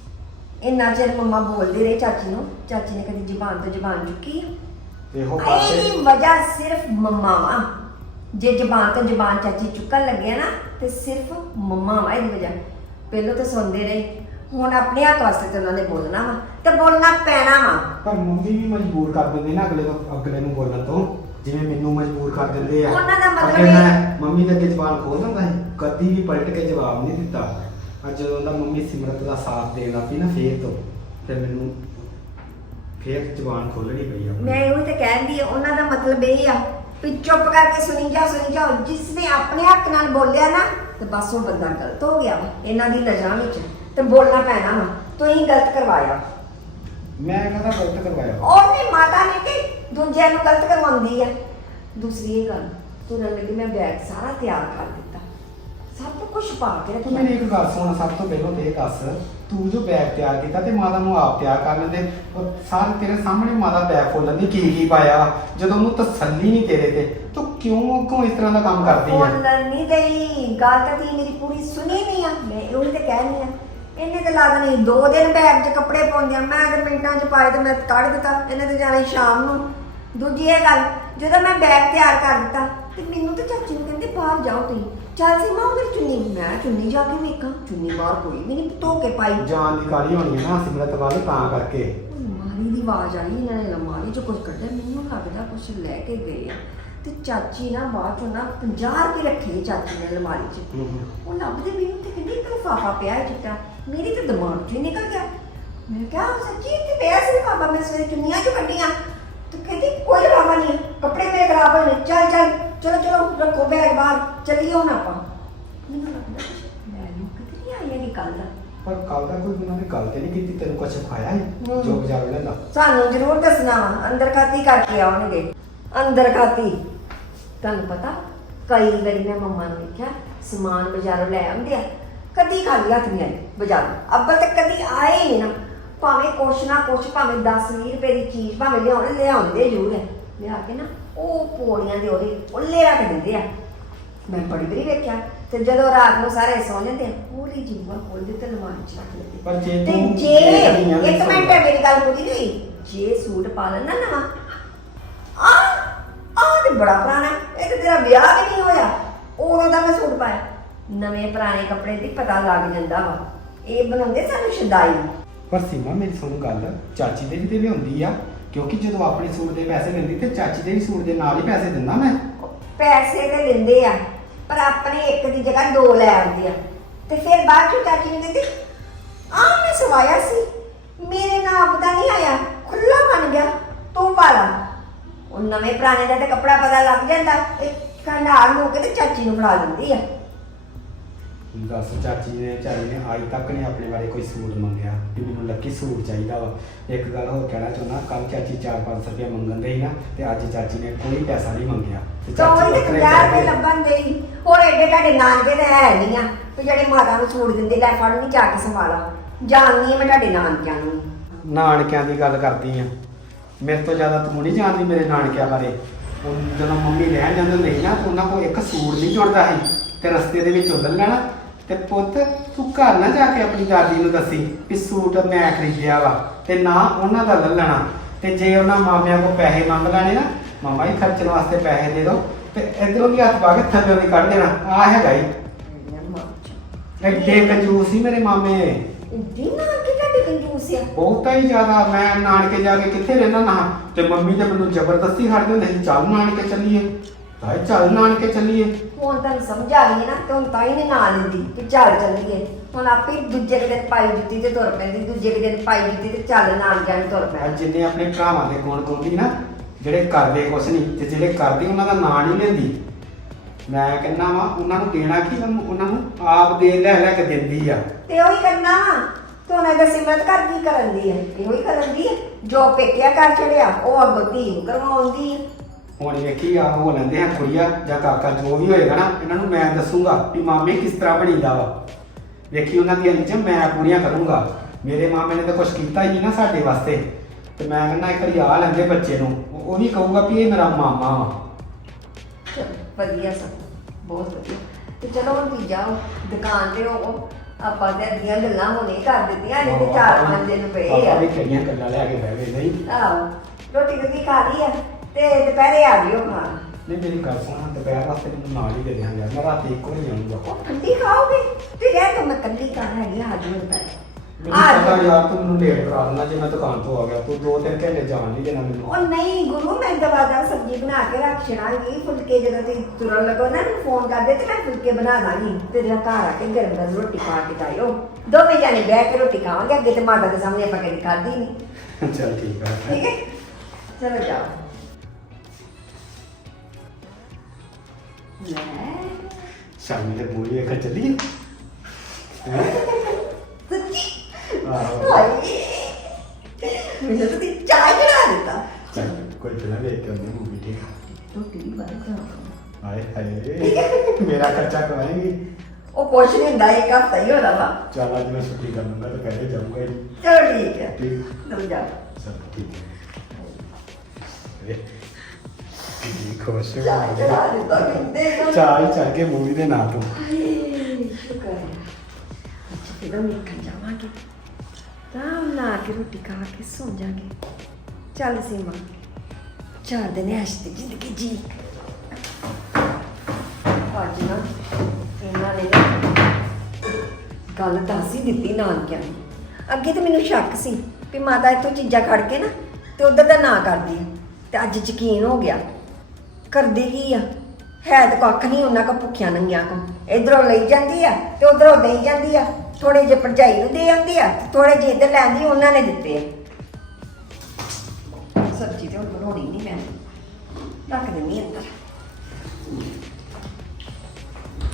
ਇੰਨਾ ਚਿਰ ਮੰਮਾ ਬੋਲਦੇ ਰਹੇ ਚਾਚੀ ਨੂੰ, ਚਾਚੀ ਨੇ ਕਦੀ ਜ਼ੁਬਾਨ ਤੋਂ ਜ਼ੁਬਾਨ ਚੁੱਕੀ ਆ? ਇਹੋ ਪਾਸੇ ਇਹਦੀ ਵਜ੍ਹਾ ਸਿਰਫ ਮੰਮਾ ਵਾ। ਜੇ ਜ਼ੁਬਾਨ ਤੋਂ ਜ਼ੁਬਾਨ ਚਾਚੀ ਚੁੱਕਣ ਲੱਗਿਆ ਨਾ ਤੇ ਸਿਰਫ ਮੰਮਾ ਵਾ ਇਹਦੀ ਵਜ੍ਹਾ। ਪਹਿਲਾਂ ਤਾਂ ਸੁਣਦੇ ਰਹੇ, ਹੁਣ ਆਪਣੇ ਹੱਕ ਵਾਸਤੇ ਤੇ ਉਹਨਾਂ ਨੇ ਬੋਲਣਾ ਵਾ ਤੇ ਬੋਲਣਾ ਪੈਣਾ ਵਾ। ਪਰ ਮੰਮੀ ਵੀ ਮਜਬੂਰ ਕਰ ਦਿੰਦੇ ਨਾ ਅਗਲੇ ਤੋਂ ਅਗਲੇ ਨੂੰ ਬੋਲਣ ਤੋਂ, ਜਿਵੇਂ ਮੈਨੂੰ ਮਜਬੂਰ ਕਰ ਦਿੰਦੇ ਆ। ਉਹਨਾਂ ਦਾ ਮਤਲਬ ਅੱਗੇ ਇਹ- ਮੈਂ ਮੰਮੀ ਦੇ ਅੱਗੇ ਜ਼ਬਾਨ ਖੋਲ ਦਿੰਦਾ ਸੀ, ਕਦੀ ਵੀ ਪਲਟ ਕੇ ਜਵਾਬ ਨਹੀਂ ਦਿੱਤਾ। ਅੱਜ ਜਦੋਂ ਦਾ ਮੰਮੀ ਸਿਮਰਤ ਦਾ ਸਾਥ ਦੇਣ ਲੱਗ ਪਈ ਨਾ ਫੇਰ ਤੋਂ, ਫਿਰ ਮੈਨੂੰ ਫੇਰ ਜ਼ਬਾਨ ਖੋਲਣੀ ਪਈ ਆਪਣੀ। ਮੈਂ ਇਹੋ ਤੇ ਕਹਿੰਦੀ ਆ, ਉਹਨਾਂ ਦਾ ਮਤਲਬ ਇਹ ਆ ਵੀ ਚੁੱਪ ਕਰਕੇ ਸੁਣੀ ਜਾ ਸੁਣੀ ਜਾਓ। ਜਿਸ ਨੇ ਆਪਣੇ ਹੱਕ ਨਾਲ ਬੋਲਿਆ ਨਾ ਤੇ ਬਸ ਉਹ ਬੰਦਾ ਗਲਤ ਹੋ ਗਿਆ ਵਾ ਇਹਨਾਂ ਦੀ ਨਜ਼ਰਾਂ ਵਿੱਚ, ਤੇ ਬੋਲਣਾ ਪੈਣਾ ਵਾ। ਤੁਸੀਂ ਗਲਤ ਕਰਵਾਇਆ। ਮੈਂ ਕਹਿੰਦਾ ਗਲਤ ਕਰਵਾਇਆ। ਉਹਨੇ ਮਾਤਾ ਨੇ ਕਿ ਦੂਜਿਆਂ ਨੂੰ ਗਲਤ ਕਰਵਾਉਂਦੀ ਆ। ਦੂਸਰੀ ਇਹ ਗੱਲ, ਤੁਰਨ ਲੱਗੀ ਮੈਂ ਬੈਗ ਸਾਰਾ ਤਿਆਰ ਕਰ ਦਿੱਤਾ, ਸਭ ਤੂੰ ਕੁਛ ਪਾ ਕੇ ਤੂੰ ਰੱਖਿਆ। ਮੈਨੂੰ ਇੱਕ ਗੱਲ ਸੁਣ, ਸਭ ਤੋਂ ਪਹਿਲਾਂ ਤੇ ਇਹ ਦੱਸ, ਤੂੰ ਜੋ ਬੈਗ ਤਿਆਰ ਕੀਤਾ ਤੇ ਮਾਤਾ ਨੂੰ ਆਪ ਤਿਆਰ ਕਰ ਲੈਂਦੇ। ਉਹ ਸਾਰੇ ਤੇਰੇ ਸਾਹਮਣੇ ਮਾਤਾ ਬੈਗ ਫੋਲਣ ਦੀ ਕੀ ਕੀ ਪਾਇਆ ਵਾ, ਜਦੋਂ ਉਹਨੂੰ ਤਸੱਲੀ ਨਹੀਂ ਤੇਰੇ ਤੇ, ਤੂੰ ਕਿਉਂ ਅੱਗੋਂ ਇਸ ਤਰ੍ਹਾਂ ਦਾ ਕੰਮ ਕਰਦੀ ਆ? ਬੋਲਣ ਨਹੀਂ ਗਈ, ਗੱਲ ਤਾਂ ਤੀ ਮੇਰੀ ਪੂਰੀ ਸੁਣੀ ਨਹੀਂ ਆ, ਮੈਂ ਉਹੀ ਤੇ ਕਹਿਣੀ ਆ। ਇਹਨੇ ਤੇ ਲਾ ਦੇਣੀ ਦੋ ਦਿਨ ਬੈਗ 'ਚ ਕੱਪੜੇ ਪਾਉਂਦੇ, ਮੈਂ ਤੇ ਮਿੰਟਾਂ 'ਚ ਪਾਏ ਤੇ ਮੈਂ ਕੱਢ ਦਿੱਤਾ। ਇਹਨੇ ਤੇ ਜਾਣਾ ਸੀ ਸ਼ਾਮ ਨੂੰ। ਦੂਜੀ ਇਹ ਗੱਲ, ਜਦੋਂ ਮੈਂ ਬੈਗ ਤਿਆਰ ਕਰ ਦਿੱਤਾ ਤੇ ਮੈਨੂੰ ਤੇ ਚਾਚੀ ਨੂੰ ਕਹਿੰਦੇ ਬਾਹਰ ਜਾਓ ਤੁਸੀਂ। ਚੱਲ ਸੀ ਮਾਂ ਮੇਰੀ ਚੁੰਨੀ, ਮੈਂ ਚੁੰਨੀ ਜਾ ਕੇ ਵੇਖਾਂ, ਚੁੰਨੀ ਬਾਹਰ ਕੋਈ ਵੀ ਨਹੀਂ ਧੋ ਕੇ ਪਾਈ। ਜਾਨ ਦੀ ਕਾਲੀ ਹੋਣੀ ਹੈ ਨਾ ਸਿਮਰਤ ਵੱਲ, ਤਾਂ ਕਰਕੇ। ਮਾਰੀ ਦੀ ਆਵਾਜ਼ ਆਈ, ਇਹਨਾਂ ਨੇ ਅਲਮਾਰੀ 'ਚ ਕੁਝ ਕੱਢਿਆ, ਮੈਨੂੰ ਲੱਗਦਾ ਕੁਝ ਲੈ ਕੇ ਗਏ ਆ। ਤੇ ਚਾਚੀ ਨਾ ਬਾਅਦ ਚੋਂ ਨਾ ਪੰਜਾਹ ਰੁਪਏ ਰੱਖੇ ਚਾਚੀ ਨੇ ਅਲਮਾਰੀ 'ਚ। ਉਹ ਲੱਭਦੇ ਮੈਨੂੰ ਤੇ ਕਹਿੰਦੀ ਇੱਕ ਲਿਫਾਫਾ ਪਿਆ ਹੈ ਚਿੱਟਾ। ਮੇਰੀ ਤਾਂ ਦਿਮਾਗ 'ਚੋਂ ਹੀ ਨਿਕਲ ਗਿਆ। ਮੈਂ ਕਿਹਾ ਸੱਚੀ ਇੱਥੇ ਪਿਆ ਸੀ ਲਿਫਾਫਾ, ਮੈਂ ਸਵੇਰੇ ਚੁੰਨੀਆਂ 'ਚ ਕੱਢੀਆਂ। ਤੇ ਕਹਿੰਦੀ ਕੋਈ ਲਿਫਾਫਾ ਨਹੀਂ, ਕੱਪੜੇ ਮੇਰੇ ਖਰਾਬ ਹੋਏ ਨੇ, ਚੱਲ ਚੱਲ ਚਲੋ ਚਲੋ ਰੱਖੋ ਬੈਗ ਬਾਹਰ, ਚੱਲੀਏ ਹੁਣ ਆਪਾਂ। ਮੈਨੂੰ ਲੱਗਦਾ ਮੈਨੂੰ ਕਿਤੇ ਨਹੀਂ ਆਈ ਇਹ ਗੱਲ ਦਾ। ਪਰ ਕੱਲ ਦਾ ਕੋਈ ਉਹਨਾਂ ਨੇ ਗੱਲ ਤੇ ਨਹੀਂ ਕੀਤੀ, ਤੈਨੂੰ ਕੁਛ ਖਾਇਆ ਹੈ ਜੋ ਬਾਜ਼ਾਰੋਂ ਲੈਂਦਾ? ਸਾਨੂੰ ਜ਼ਰੂਰ ਦੱਸਣਾ ਵਾ, ਅੰਦਰ ਖਾਤੀ ਕਰਕੇ ਆਉਣਗੇ। ਅੰਦਰ ਖਾਤੀ ਤੁਹਾਨੂੰ ਪਤਾ, ਕਈ ਵਾਰੀ ਮੈਂ ਮੰਮਾ ਨੂੰ ਦੇਖਿਆ ਸਮਾਨ ਬਾਜ਼ਾਰੋਂ ਲੈ ਆਉਂਦੇ ਆ, ਕਦੀ ਖਾਲੀ ਹੱਥ ਨਹੀਂ ਆਏ ਬਾਜ਼ਾਰੋਂ। ਅੱਬਲ ਤੇ ਕਦੀ ਆਏ ਹੀ ਨਾ, ਭਾਵੇਂ ਕੁਛ ਨਾ ਕੁਛ, ਭਾਵੇਂ ਦਸ ਵੀਹ ਰੁਪਏ ਦੀ ਚੀਜ਼ ਭਾਵੇਂ ਲਿਆਉਣ, ਲਿਆਉਂਦੇ ਜ਼ਰੂਰ ਹੈ। ਲਿਆ ਕੇ ਨਾ ਉਹ ਪੌੜੀਆਂ ਦੇ ਉਹਦੇ ਉੱਲੇ ਰੱਖ ਦਿੰਦੇ ਆ। ਮੈਂ ਬੜੀ ਵਾਰੀ ਵੇਖਿਆ। ਤੇ ਜਦੋਂ ਰਾਤ ਨੂੰ ਸਾਰੇ ਸੌ ਜਾਂਦੇ ਆ, ਪੂਰੀ ਜੀਵਾ ਖੋਲਦੇ ਤੇ ਅਲਮਾਰੀ 'ਚ ਰੱਖ ਲੈਂਦੇ। ਪਰ ਜੇ ਤੇ ਤੂੰ ਜੇ ਦੇਖਦੀ ਆ ਇੱਕ ਮਿੰਟ ਹੈ, ਮੇਰੀ ਗੱਲ ਪੂਰੀ ਨਹੀਂ ਹੋਈ। ਜੇ ਸੂਟ ਪਾ ਲੈਣਾ ਨਵਾਂ, ਆ ਆ ਤੇ ਬੜਾ ਪੁਰਾਣਾ, ਇਹ ਤੇ ਤੇਰਾ ਵਿਆਹ ਵੀ ਨਹੀਂ ਹੋਇਆ ਉਦੋਂ ਦਾ ਮੈਂ ਸੂਟ ਪਾਇਆ। ਨਵੇਂ ਪੁਰਾਣੇ ਕੱਪੜੇ ਦੀ ਪਤਾ ਲੱਗ ਜਾਂਦਾ ਵਾ, ਇਹ ਬਣਾਉਂਦੇ ਸਾਨੂੰ ਸ਼ਦਾਈ। ਪਰ ਸੀਮਾ ਮੇਰੀ ਸੁਣ ਗੱਲ, ਚਾਚੀ ਦੇ ਵੀ ਤੇ ਲਿਆਉਂਦੀ ਆ, ਕਿਉਂਕਿ ਜਦੋਂ ਆਪਣੇ ਸੂਟ ਦੇ ਪੈਸੇ ਲੈਂਦੀ ਤੇ ਚਾਚੀ ਦੇ ਵੀ ਸੂਟ ਦੇ ਨਾਲ ਹੀ ਪੈਸੇ ਦਿੰਦਾ ਮੈਂ। ਪੈਸੇ ਤੇ ਲੈਂਦੇ ਆ, ਪਰ ਆਪਣੇ ਇੱਕ ਦੀ ਜਗ੍ਹਾ ਦੋ ਲੈ ਆਉਂਦੇ ਆ। ਤੇ ਫਿਰ ਬਾਅਦ ਚੋਂ ਚਾਚੀ ਨੇ ਕਹਿੰਦੀ ਆ ਮੈਂ ਸਵਾਇਆ ਸੀ, ਮੇਰੇ ਨਾਪ ਦਾ ਨਹੀਂ ਆਇਆ, ਖੁੱਲਾ ਬਣ ਗਿਆ, ਤੂੰ ਪਾ ਲਾ। ਉਹ ਨਵੇਂ ਪੁਰਾਣੇ ਦਾ ਤੇ ਕੱਪੜਾ ਪਤਾ ਲੱਗ ਜਾਂਦਾ, ਇਹ ਖੰਡਾਰ ਨੂੰ ਕੇ ਤੇ ਚਾਚੀ ਨੂੰ ਫੜਾ ਦਿੰਦੀ ਆ। ਦੱਸ, ਚਾਚੀ ਨੇ ਚਾਚੀ ਨੇ ਅੱਜ ਤੱਕ ਨਹੀਂ ਆਪਣੇ ਬਾਰੇ ਕੋਈ ਸੂਟ ਮੰਗਿਆ ਕਿ ਮੈਨੂੰ ਲੱਕੀ ਸੂਟ ਚਾਹੀਦਾ ਵਾ। ਇੱਕ ਗੱਲ ਹੋਰ ਕਹਿਣਾ ਚਾਹੁੰਦਾ, ਕੱਲ ਚਾਚੀ ਚਾਰ ਪੰਜ ਸੌ ਰੁਪਇਆ ਮੰਗਣ ਦੇ ਸੀ ਨਾ, ਤੇ ਅੱਜ ਚਾਚੀ ਨੇ ਕੋਈ ਪੈਸਾ ਨਹੀਂ ਮੰਗਿਆ। ਤੇ ਤਾਂ ਉਹ ਤੇ ਵੱਖਰੇ ਪੰਜਾਹ ਰੁਪਏ ਪੈਸੇ- ਲੱਭਣ ਦੇ ਹੀ। ਹੋਰ ਐਡੇ ਤੁਹਾਡੇ ਨਾਨਕੇ ਤਾਂ ਹੈ ਨਹੀਂ ਆ ਵੀ ਜਿਹੜੇ ਮਾਤਾ ਨੂੰ ਸੂਟ ਦਿੰਦੇ, ਲੈ ਫੜ ਨਹੀਂ ਜਾ ਕੇ ਸੰਭਾਲਾ। ਜਾਣਦੀ ਆ ਮੈਂ ਤੁਹਾਡੇ ਨਾਨਕਿਆਂ ਨੂੰ। ਨਾਨਕਿਆਂ ਦੀ ਗੱਲ ਕਰਦੀ ਆ, ਮੇਰੇ ਤੋਂ ਜ਼ਿਆਦਾ ਤੂੰ ਨਹੀਂ ਜਾਣਦੀ ਮੇਰੇ ਨਾਨਕਿਆਂ ਬਾਰੇ। ਉਹ ਜਦੋਂ ਮੰਮੀ ਰਹਿਣ ਜਾਂਦੇ ਹੁੰਦੇ ਸੀ ਨਾ, ਉਹਨਾਂ ਕੋਲ ਇੱਕ ਸੂਟ ਨਹੀਂ ਜੁੜਦਾ ਸੀ, ਤੇ ਰਸਤੇ ਦੇ ਵਿੱਚ ਉਧਰ ਲੈਣਾ। ਤੇ ਪੁੱਤ ਤੂੰ ਘਰ ਨਾ ਜਾ ਕੇ ਆਪਣੀ ਦਾਦੀ ਨੂੰ ਦੱਸੀ ਵੀ ਸੂਟ ਮੈਂ ਖਰੀਦਿਆ ਵਾ, ਤੇ ਨਾ ਉਹਨਾਂ ਦਾ ਲੈ ਲੈਣਾ। ਤੇ ਜੇ ਉਹਨਾਂ ਮਾਮਿਆਂ ਕੋਲ ਪੈਸੇ ਮੰਗ ਲੈਣੇ ਨਾ, ਮਾਮਾ ਜੀ ਖਰਚਣ ਵਾਸਤੇ ਪੈਸੇ ਦੇ ਦਿਓ, ਤੇ ਇਧਰੋਂ ਵੀ ਹੱਥ ਪਾ ਕੇ ਥੱਲੇ ਦੀ ਕੱਢ ਦੇਣਾ। ਆ ਹੈਗਾ ਹੀ ਐਡੇ ਕੰਜੂਸ ਸੀ ਮੇਰੇ ਮਾਮੇ, ਇੰਨੀ ਨਾਨਕੇ ਤੁਹਾਡੇ ਕੰਜੂਸ ਆ। ਬਹੁਤਾ ਹੀ ਜ਼ਿਆਦਾ। ਮੈਂ ਨਾਨਕੇ ਜਾ ਕੇ ਕਿੱਥੇ ਰਹਿਣਾ ਨਾ, ਤੇ ਮੰਮੀ ਤੇ ਮੈਨੂੰ ਜ਼ਬਰਦਸਤੀ ਖੜਦੇ ਹੁੰਦੇ ਸੀ, ਚੱਲ ਨਾਨਕੇ ਚੱਲੀਏ, ਤਾਏ ਚੱਲ ਨਾਨਕੇ ਚੱਲੀਏ। ਹੁਣ ਤੁਹਾਨੂੰ ਸਮਝ ਆ ਗਈ ਨਾ, ਤੇ ਹੁਣ ਤਾਂ ਹੀ ਨਹੀਂ ਨਾਂ ਲੈਂਦੀ ਕਿ ਚੱਲ ਚੱਲੀਏ। ਹੁਣ ਆਪੇ ਦੂਜੇ ਕੁ ਦਿਨ ਪਾਈ ਜੁੱਤੀ ਤੇ ਤੁਰ ਪੈਂਦੀ, ਦੂਜੇ ਕੁ ਦਿਨ ਪਾਈ ਜੁੱਤੀ ਤੇ ਚੱਲ ਨਾਨਕਿਆਂ ਨੂੰ ਤੁਰ ਪੈਂਦੀ। ਅੱਜ ਜਿੰਨੇ ਆਪਣੇ ਭਰਾਵਾਂ ਦੇ ਗੁਣ ਗਾਉਂਦੀ ਨਾ, ਜਿਹੜੇ ਕਰਦੇ ਕੁਛ ਨਹੀਂ ਤੇ ਜਿਹੜੇ ਕਰਦੇ ਉਹਨਾਂ ਦਾ ਨਾਂ ਨਹੀਂ ਲੈਂਦੀ। ਮੈਂ ਕਹਿੰਦਾ ਵਾ ਉਹਨਾਂ ਨੂੰ ਦੇਣਾ ਕੀ, ਉਹਨਾਂ ਨੂੰ ਆਪ ਦੇ ਲੈ ਲੈ ਕੇ ਦਿੰਦੀ ਆ। ਤੇ ਉਹੀ ਕਰਨਾ ਵਾ। ਤੇ ਉਹਨਾਂ ਦਾ ਸਿਮਰਤ ਕਰ ਕੀ ਕਰਨ ਦੀ ਹੈ? ਇਹੋ ਹੀ ਕਰਨ ਦੀ ਹੈ ਜੋ ਪੇਕਿਆ ਕਰ ਛੜਿਆ, ਉਹ ਅੱਗੋਂ ਧੀ ਨੂੰ ਕਰਵਾਉਂਦੀ ਹੈ। ਹੁਣ ਵੇਖੀ ਆ ਹੋ ਲੈਂਦੇ ਆ ਕੁੜੀਆ ਜਾਂ ਕਾਕਾ ਜੋ ਵੀ ਹੋਏਗਾ ਨਾ, ਇਹਨਾਂ ਨੂੰ ਮੈਂ ਦੱਸੂਗਾ ਵੀ ਮਾਮੇ ਕਿਸ ਤਰ੍ਹਾਂ ਬਣੀਦਾ ਵਾ। ਵੇਖੀ ਉਹਨਾਂ ਦੀਆਂ ਰੀਝਾਂ ਮੈਂ ਪੂਰੀਆਂ ਕਰੂੰਗਾ। ਮੇਰੇ ਮਾਮੇ ਨੇ ਤਾਂ ਕੁਛ ਕੀਤਾ ਹੀ ਨਹੀਂ ਨਾ ਸਾਡੇ ਵਾਸਤੇ, ਤੇ ਮੈਂ ਕਹਿੰਦਾ ਇੱਕ ਵਾਰੀ ਆ ਲੈਂਦੇ ਬੱਚੇ ਨੂੰ, ਉਹ ਵੀ ਕਹੂਗਾ ਵੀ ਇਹ ਮੇਰਾ ਮਾਮਾ ਵਾ। ਚਲੋ ਵਧੀਆ, ਸਭ ਬਹੁਤ ਵਧੀਆ। ਤੇ ਚਲੋ ਹੁਣ ਤੁਸੀਂ ਜਾਓ ਦੁਕਾਨ ਤੇ, ਉਹ ਆਪਾਂ ਤੇ ਅੱਧੀਆਂ ਗੱਲਾਂ ਹੁਣੇ ਕਰ ਦਿੱਤੀਆਂ, ਨਹੀਂ ਤੇ ਚਾਰ ਪੰਜ ਦਿਨ ਪਏ ਆ। ਆਪਾਂ ਵੀ ਕਈਆਂ ਗੱਲਾਂ ਲੈ ਕੇ ਬਹਿ ਗਏ। ਨਹੀਂ ਆਹੋ, ਰੋਟੀ ਰੋਟੀ ਖਾ ਲਈ ਆ ਤੇ ਦੁਪਹਿਰੇ ਆ ਜਿਓ ਖਾਣ। ਨਹੀਂ ਮੇਰੀ ਗੱਲ ਸੁਣ, ਦੁਪਹਿਰ ਵਾਸਤੇ ਮੈਨੂੰ ਨਾਲ ਹੀ ਦੇ ਦਿਆਂ ਯਾਰ, ਮੈਂ ਰਾਤੀ ਇੱਕੋ ਹੀ ਆਉਂਗਾ। ਉਹ ਠੰਡੀ ਖਾਓਗੇ ਤੇ ਰਹਿ ਤਾਂ ਮੈਂ ਕੱਲੀ ਕਰ ਹੈਗੀ ਆ ਅੱਜ ਹੁਣ ਤੱਕ। ਮੈਨੂੰ ਪਤਾ ਯਾਰ ਤੂੰ ਮੈਨੂੰ ਲੇਟ ਕਰਾ ਦੇਣਾ ਜੇ ਮੈਂ ਦੁਕਾਨ ਤੋਂ ਆ ਗਿਆ, ਤੂੰ ਦੋ ਤਿੰਨ ਘੰਟੇ ਜਾਣ ਨਹੀਂ ਦੇਣਾ ਮੈਨੂੰ। ਉਹ ਨਹੀਂ ਗੁਰੂ, ਮੈਂ ਦਵਾਦਾ ਸਬਜ਼ੀ ਬਣਾ ਕੇ ਰੱਖ ਛੜਾਂਗੀ। ਫੁਲਕੇ ਜਦੋਂ ਤੁਸੀਂ ਤੁਰਨ ਲੱਗੋ ਨਾ, ਮੈਨੂੰ ਫੋਨ ਕਰਦੇ ਤੇ ਮੈਂ ਫੁਲਕੇ ਬਣਾ ਦਾਂਗੀ। ਤੇ ਜਿਹੜਾ ਘਰ ਆ ਕੇ ਗਰਮ ਗਰਮ ਰੋਟੀ ਪਾ ਕੇ ਜਾਇਓ, ਦੋਵੇਂ ਜਾਣੇ ਬਹਿ ਕੇ ਰੋਟੀ ਖਾਵਾਂਗੇ। ਅੱਗੇ ਤੇ ਮਾਤਾ ਦੇ ਸਾਹਮਣੇ ਆਪਾਂ ਕਦੀ ਖਾਧੀ ਨਹੀਂ। ਚੱਲ ਠੀਕ ਆ। ਠੀਕ ਹੈ, ਚਲੋ ਜਾਓ। ਲੈ ਸ਼ਾਮੀ ਦੇ ਮੂਵੀ ਵੇਖਣ ਚੱਲੀਏ। ਹੈਂ? ਸੱਚੀ ਆਹੋ ਹਾਏ, ਮੈਨੂੰ ਤਾਂ ਤੁਸੀਂ ਚਾਹ ਬਣਾ ਦਿੱਤਾ। ਚੱਲ ਕੋਈ ਫਿਲਮ ਵੇਖ ਕੇ ਆਉਂਦੇ ਮੂਵੀ, ਠੀਕ ਆ। ਰੋਟੀ ਵੀ ਬਾਹਰ ਖਾਓ। ਹਾਏ ਹਾਏ ਮੇਰਾ ਖਰਚਾ ਕਰਾਏਂਗੀ। ਉਹ ਕੁਛ ਨਹੀਂ ਹੁੰਦਾ, ਇੱਕ ਹਫ਼ਤਾ ਹੀ ਹੋਣਾ ਵਾ। ਚੱਲ ਅੱਜ ਮੈਂ ਛੁੱਟੀ ਕਰ ਲੂੰਗਾ ਤੇ ਕਹਿ ਜਾਊਂਗਾ ਜੀ। ਚਲੋ ਠੀਕ ਹੈ, ਠੀਕ ਚਲ ਜਾ। ਚਲ ਠੀਕ ਹੈ। ਇਹ ਕਿੰਨੀ ਖੁਸ਼ ਜਾ ਹੋ ਚਲਾ ਦਿੱਤਾ ਕਹਿੰਦੇ। ਚਾਹ ਚੜ ਕੇ ਮੂਵੀ ਦੇ ਨਾਂ ਤੋਂ। ਹਾਏ, ਸ਼ੁਕਰ ਹੈ। ਅੱਜ ਫਿਲਮ ਦੇਖਣ ਜਾਵਾਂਗੇ ਤਾਂ ਨਾ ਕੇ ਰੋਟੀ ਖਾ ਕੇ ਸੌਂ ਜਾਗੇ। ਚੱਲ ਸੀਮਾ, ਚਾਰ ਦਿਨ ਐਸ਼ ਦੀ ਜ਼ਿੰਦਗੀ ਜੀ। ਅੱਜ ਨਾ ਇਹਨਾਂ ਨੇ ਨਾ ਗੱਲ ਦੱਸ ਹੀ ਦਿੱਤੀ ਨਾਨਕਿਆਂ ਨੂੰ। ਅੱਗੇ ਤੇ ਮੈਨੂੰ ਸ਼ੱਕ ਸੀ ਵੀ ਮਾਤਾ ਇੱਥੋਂ ਚੀਜ਼ਾਂ ਖੜ ਕੇ ਨਾ ਤੇ ਉਧਰ ਦਾ ਨਾ ਕਰਦੀ ਆ, ਤੇ ਅੱਜ ਯਕੀਨ ਹੋ ਗਿਆ। ਕਰਦੀ ਕੀ ਆ, ਹੈ ਤਾਂ ਕੱਖ ਨਹੀਂ ਉਹਨਾਂ ਕੋ, ਭੁੱਖਿਆਂ ਨੰਗਿਆਂ ਕੋ। ਇਧਰੋਂ ਲਈ ਜਾਂਦੀ ਆ ਤੇ ਉਧਰੋਂ ਦੇਈ ਜਾਂਦੀ ਆ। ਥੋੜੇ ਜਿਹੇ ਭਰਜਾਈ ਨੂੰ ਦੇ ਆਉਂਦੀ ਆ, ਥੋੜੇ ਜਿਹੇ ਇੱਧਰ ਲੈਂਦੀ, ਉਹਨਾਂ ਨੇ ਦਿੱਤੇ ਆ। ਸਬਜ਼ੀ ਤੇ ਹੁਣ ਬਣਾਉਣੀ ਨਹੀਂ, ਮੈਂ ਰੱਖ ਦਿੰਦੀ ਅੰਦਰ।